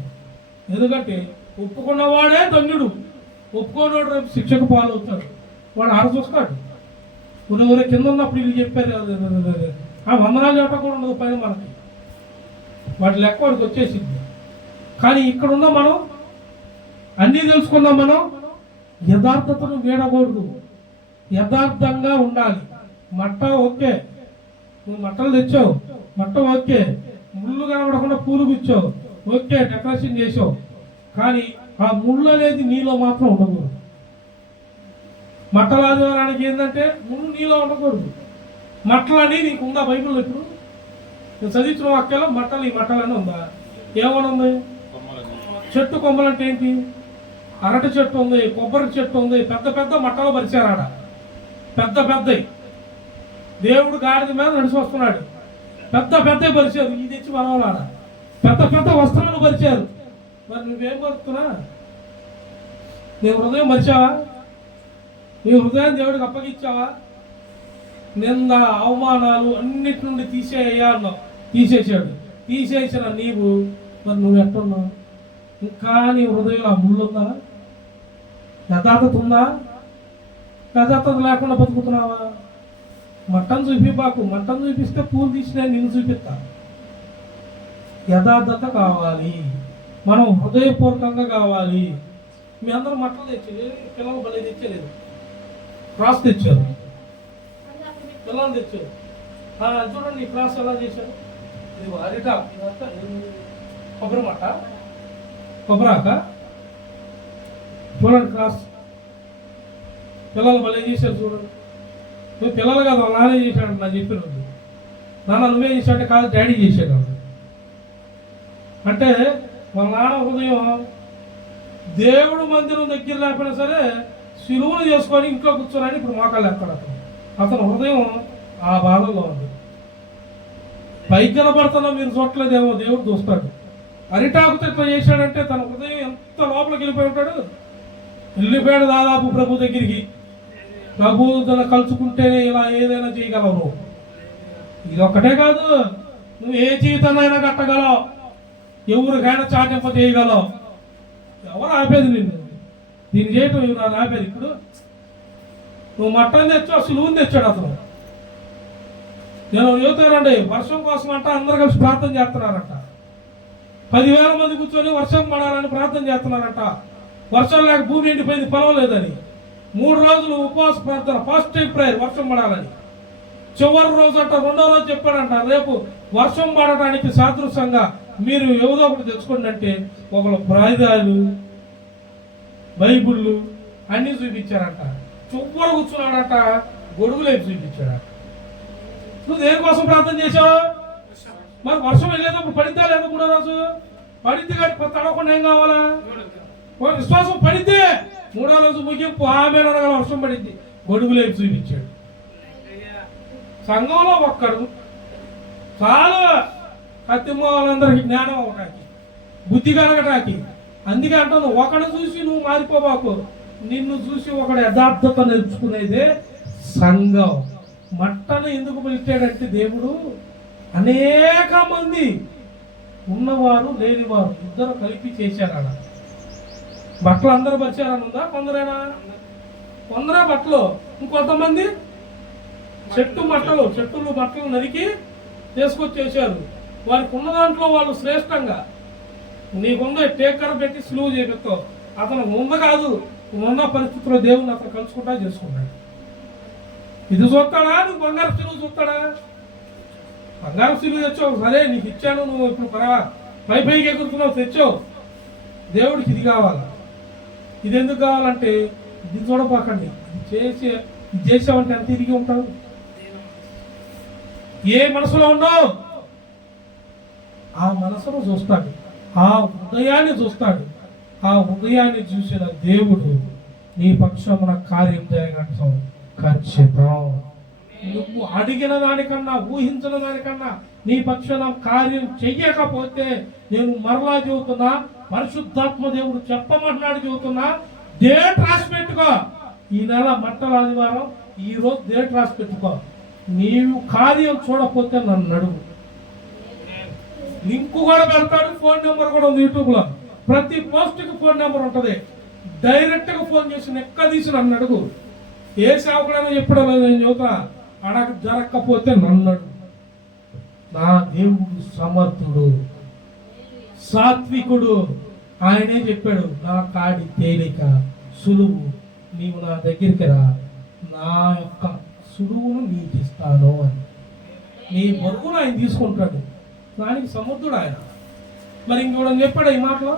ఎందుకంటే ఒప్పుకున్నవాడే ధన్యుడు, ఒప్పుకోనోడు రేపు శిక్షకు పాలవుతాడు. వాడు ఆడ చూస్తాడు. ఊరే కింద ఉన్నప్పుడు వీళ్ళు చెప్పారు ఆ వందనాలు చెప్పడం కూడా ఉండదు పైన మనకి. వాటి లెక్క వాడికి వచ్చేసింది. కానీ ఇక్కడున్న మనం అన్నీ తెలుసుకున్నాం. మనం యథార్థతను వీడకూడదు, యథార్థంగా ఉండాలి. మట్ట ఓకే, నువ్వు మట్టలు తెచ్చావు, మట్ట ఓకే, ముళ్ళు కనబడకుండా పూలు గుచ్చావు, ఓకే, డెకరేషన్ చేసావు. కానీ ఆ ముళ్ళు అనేది నీలో మాత్రం ఉండకూడదు. మట్టల ఆదివారానికి ఏంటంటే ముళ్ళు నీలో ఉండకూడదు. మట్టలు అని నీకు ఉందా బైబిల్లో? ఇప్పుడు నేను చదివించిన వాక్యాలో మట్టలు, ఈ మట్టలని ఉందా? ఏమని ఉంది? చెట్టు కొమ్మలంటే ఏంటి? అరటి చెట్టు ఉంది, కొబ్బరి చెట్టు ఉంది, పెద్ద పెద్ద మట్టలు పరిచారు ఆడ, పెద్ద పెద్దవి. దేవుడు గాడిద మీద నడిచి వస్తున్నాడు, పెద్ద పెద్దవి పరిచారు. ఇది తెచ్చి మనవాళ్ళు ఆడ పెద్ద పెద్ద వస్త్రాలు పరిచారు. మరి నువ్వేం పరుతున్నా? నీ హృదయం మరిచావా? నీ హృదయాన్ని దేవుడికి అప్పగించావా? నింద అవమానాలు అన్నిటి నుండి తీసేయ్యా అన్నావు, తీసేసాడు. తీసేసిన నీవు మరి నువ్వు ఎట్టున్నావు? ఇంకా నీ హృదయంలో ఆ ముళ్ళుందా? యథార్థత ఉందా? యథార్థత లేకుండా బతుకుతున్నావా? మట్టను చూపిబాకు. మట్టను చూపిస్తే పూలు తీసినా నిన్ను చూపిస్తా. యథార్థత కావాలి, మనం హృదయపూర్వకంగా కావాలి. మీ అందరూ మట్టలు తెచ్చి పిల్లలు బలి తెచ్చలేదు, క్రాస్ తెచ్చారు, పిల్లలు తెచ్చారు. చూడండి ఈ క్రాస్ ఎలా చేశారు. ఇది అరిటా, ఇదంతా కొబ్బరి మట్ట, కొబ్బరాక. చూడండి క్రాస్, పిల్లలు బలి చేశారు. చూడండి, నువ్వు పిల్లలు కాదు, వాళ్ళ నానే చేశాడు. నా చెప్పిన నాన్న నువ్వే చేశాడంటే కాదు డాడీ చేశాడు. అంటే వాళ్ళ నాన్న హృదయం దేవుడు మందిరం దగ్గర లేకపోయినా సరే సిలువను చేసుకొని ఇంట్లో కూర్చోనని ఇప్పుడు మోకాళ్ళు ఎక్కడ అతను హృదయం ఆ బాధల్లో ఉంది. పైకి కనబడుతున్నా మీరు చూడలేదేమో, దేవుడు చూస్తాడు. అరిటాకుతో ఇట్లా చేశాడంటే తన హృదయం ఎంత లోపలికి వెళ్ళిపోయి ఉంటాడు. వెళ్ళిపోయాడు దాదాపు ప్రభు దగ్గరికి. ప్రభు తన కలుసుకుంటేనే ఇలా ఏదైనా చేయగలవు. ఇది ఒక్కటే కాదు, నువ్వు ఏ జీవితాన్నైనా కట్టగలవు, ఎవరికైనా చాటింప చేయగలవు. ఎవరు ఆపేది నిన్ను? దీన్ని చేయటం ఎవరు ఆపేది? ఇప్పుడు నువ్వు మట్టం తెచ్చు, సులువుని తెచ్చాడు అతను. నేను చెబుతానండి, వర్షం కోసం అంట అందరు కలిసి ప్రార్థన చేస్తున్నారంట. 10,000 మంది కూర్చొని వర్షం పడాలని ప్రార్థన చేస్తున్నారంట. వర్షం లేక భూమి ఎండిపోయింది, పొలం లేదని 3 రోజులు ఉపవాస ప్రార్థన, ఫస్ట్ టైం ప్రేయర్ వర్షం పడాలని. చివరి రోజు అంట, 2వ రోజు చెప్పాడంట, రేపు వర్షం పడటానికి సాదృశ్యంగా మీరు ఏదో ఒకటి తెచ్చుకోండి అంటే ఒకళ్ళు ప్రాయుధాలు, బైబుళ్ళు అన్నీ చూపించారంట. చివరి కూర్చున్నాడంట, గొడుగులేపు చూపించాడు. నువ్వు దేనికోసం ప్రార్థన చేశావు? మరి వర్షం వెళ్ళేటప్పుడు పడితే లేదా 3వ రోజు పడితే కానీ తడవకుండా ఏం కావాలా? విశ్వాసం పడితే 3వ రోజు ముగింపు ఆమె వర్షం పడింది, గొడుగులేపు చూపించాడు. సంఘంలో ఒక్కడు చాలా కత్తిమ్మ వాళ్ళందరికీ జ్ఞానం అవటానికి, బుద్ధి కలగటానికి. అందుకే అంటాను, ఒకడు చూసి నువ్వు మారిపోబాకు, నిన్ను చూసి ఒకడు యథార్థత నేర్చుకునేదే సంఘం. మట్టను ఎందుకు పిలిచాడంటే దేవుడు అనేక మంది ఉన్నవారు లేనివారు ఇద్దరు కలిపి చేశారన్న. బట్టలు అందరూ పరిచారని ఉందా? కొందరేనా? కొందరే బట్టలు, ఇంకొంతమంది చెట్టులు బట్టలు నరికి చేసుకొచ్చేసారు. వారికి ఉన్న దాంట్లో వాళ్ళు శ్రేష్టంగా నీకున్న టేకర్ పెట్టి సులువు చేపిస్తావు. అతను ముందు కాదు, ఉన్న పరిస్థితిలో దేవుని అతను కలుసుకుంటా చేసుకున్నాడు. ఇది చూస్తాడా? నువ్వు బంగారు సిలువు చూస్తాడా? బంగారు సిలువు తెచ్చావు, సరే నీకు ఇచ్చాను, నువ్వు ఇప్పుడు పైకి ఎగురుతున్నావు, తెచ్చావు. దేవుడికి ఇది కావాలా? ఇది ఎందుకు కావాలంటే ఇది చూడపాకండి, ఇది చేసావంటే ఎంత తిరిగి ఉంటావు. ఏ మనసులో ఉన్నావు ఆ మనసును చూస్తాడు, ఆ హృదయాన్ని చూస్తాడు. ఆ హృదయాన్ని చూసిన దేవుడు నీ పక్షమున కార్యం చేయగలటం ఖచ్చితం. నువ్వు అడిగిన దానికన్నా, ఊహించిన దానికన్నా నీ పక్షాన కార్యం చెయ్యకపోతే నేను మరలా చెబుతున్నా, పరిశుద్ధాత్మ దేవుడు చెప్పమన్నాడు చెబుతున్నా, డేట్ రాసి పెట్టుకో. ఈ నెల మట్టల ఆదివారం, ఈ రోజు డేట్ రాసి పెట్టుకో. నీవు కార్యం చూడకపోతే నన్ను అడుగు. లింక్ కూడా పెడతాడు, ఫోన్ నెంబర్ కూడా ఉంది యూట్యూబ్లో. ప్రతి పోస్ట్కి ఫోన్ నెంబర్ ఉంటుంది. డైరెక్ట్గా ఫోన్ చేసి నెక్క తీసి నన్ను అడుగు. ఏ సేవకుడైనా చెప్పడం లేదు, నేను చెబుతా, జరగకపోతే నన్ను అడుగు. నా దేవుడు సమర్థుడు, సాత్వికుడు. ఆయనే చెప్పాడు, నా కాడి తేలిక సులువు, నీవు నా దగ్గరికి రా, నా యొక్క సులువును నీకు ఇస్తాను అని. నీ బరువును ఆయన తీసుకుంటాడు, దానికి సమర్థుడు ఆయన. మరి ఇంకోడని చెప్పాడు ఈ మాటలో,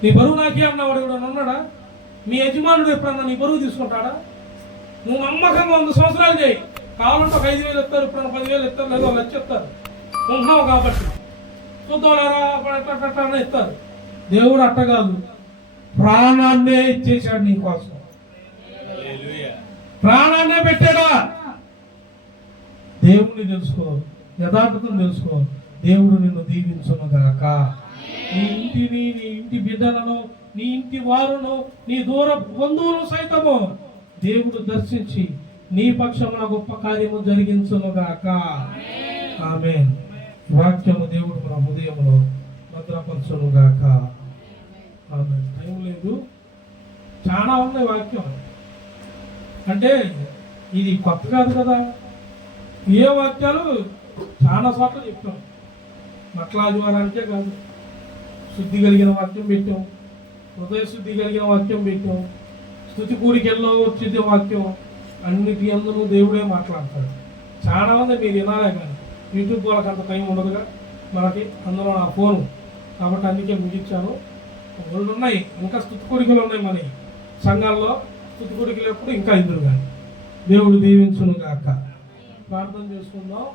నీ బరువు నాకే అన్నవాడు కూడా ఉన్నాడా? మీ యజమానుడు ఎప్పుడన్నా నీ బరువు తీసుకుంటాడా? నువ్వు నమ్మకంగా 100 సంవత్సరాలు చేయి, కావాలంటే 5,000 ఇస్తారు, ఎప్పుడన్నా 10,000 ఇస్తారు, లేదా 1,00,000 ఇస్తారు. ఉంటున్నావు కాబట్టి చూద్దాం ఇస్తారు. దేవుడు అట్ట కాదు, ప్రాణాన్నే ఇచ్చేశాడు నీ కోసం, ప్రాణాన్నే పెట్టాడా. దేవుడిని తెలుసుకో, యథార్థతను తెలుసుకో. దేవుడు నిన్ను దీవించును గాక. నీ ఇంటిని, నీ ఇంటి బిడ్డలను, నీ ఇంటి వారును, నీ దూర బంధువులు సైతము దేవుడు దర్శించి నీ పక్షమున గొప్ప కార్యము జరిగించును గాక. ఆమేన్. వాక్యము దేవుడు మన హృదయములో భద్రపరచును గాక. ఆమేన్. టైం లేదు, చాలా ఉన్నాయి వాక్యం. అంటే ఇది కొత్త కాదు కదా, ఏ వాక్యాలు చాలా చోట్ల చెప్తాం. మట్ల ఆదివారానికే కాదు, శుద్ధి కలిగిన వాక్యం పెట్టాం, హృదయ శుద్ధి కలిగిన వాక్యం పెట్టాం, స్తుతి కూడికెళ్ళో వచ్చే వాక్యం, అన్నిటి అందరూ దేవుడే మాట్లాడతాడు. చాలా మంది మీరు వినాలే కానీ యూట్యూబ్ వాళ్ళకి అంత టైం ఉండదుగా మనకి, అందులో నా ఫోను కాబట్టి అందుకే ముగించాను. వాళ్ళు ఉన్నాయి, ఇంకా స్తుతి కూడికలు ఉన్నాయి మన సంఘాల్లో. స్తుతి కూడికలు ఎప్పుడు ఇంకా ఇద్దరు కానీ. దేవుడు దీవించును గాక. ప్రార్థన చేసుకుందాం.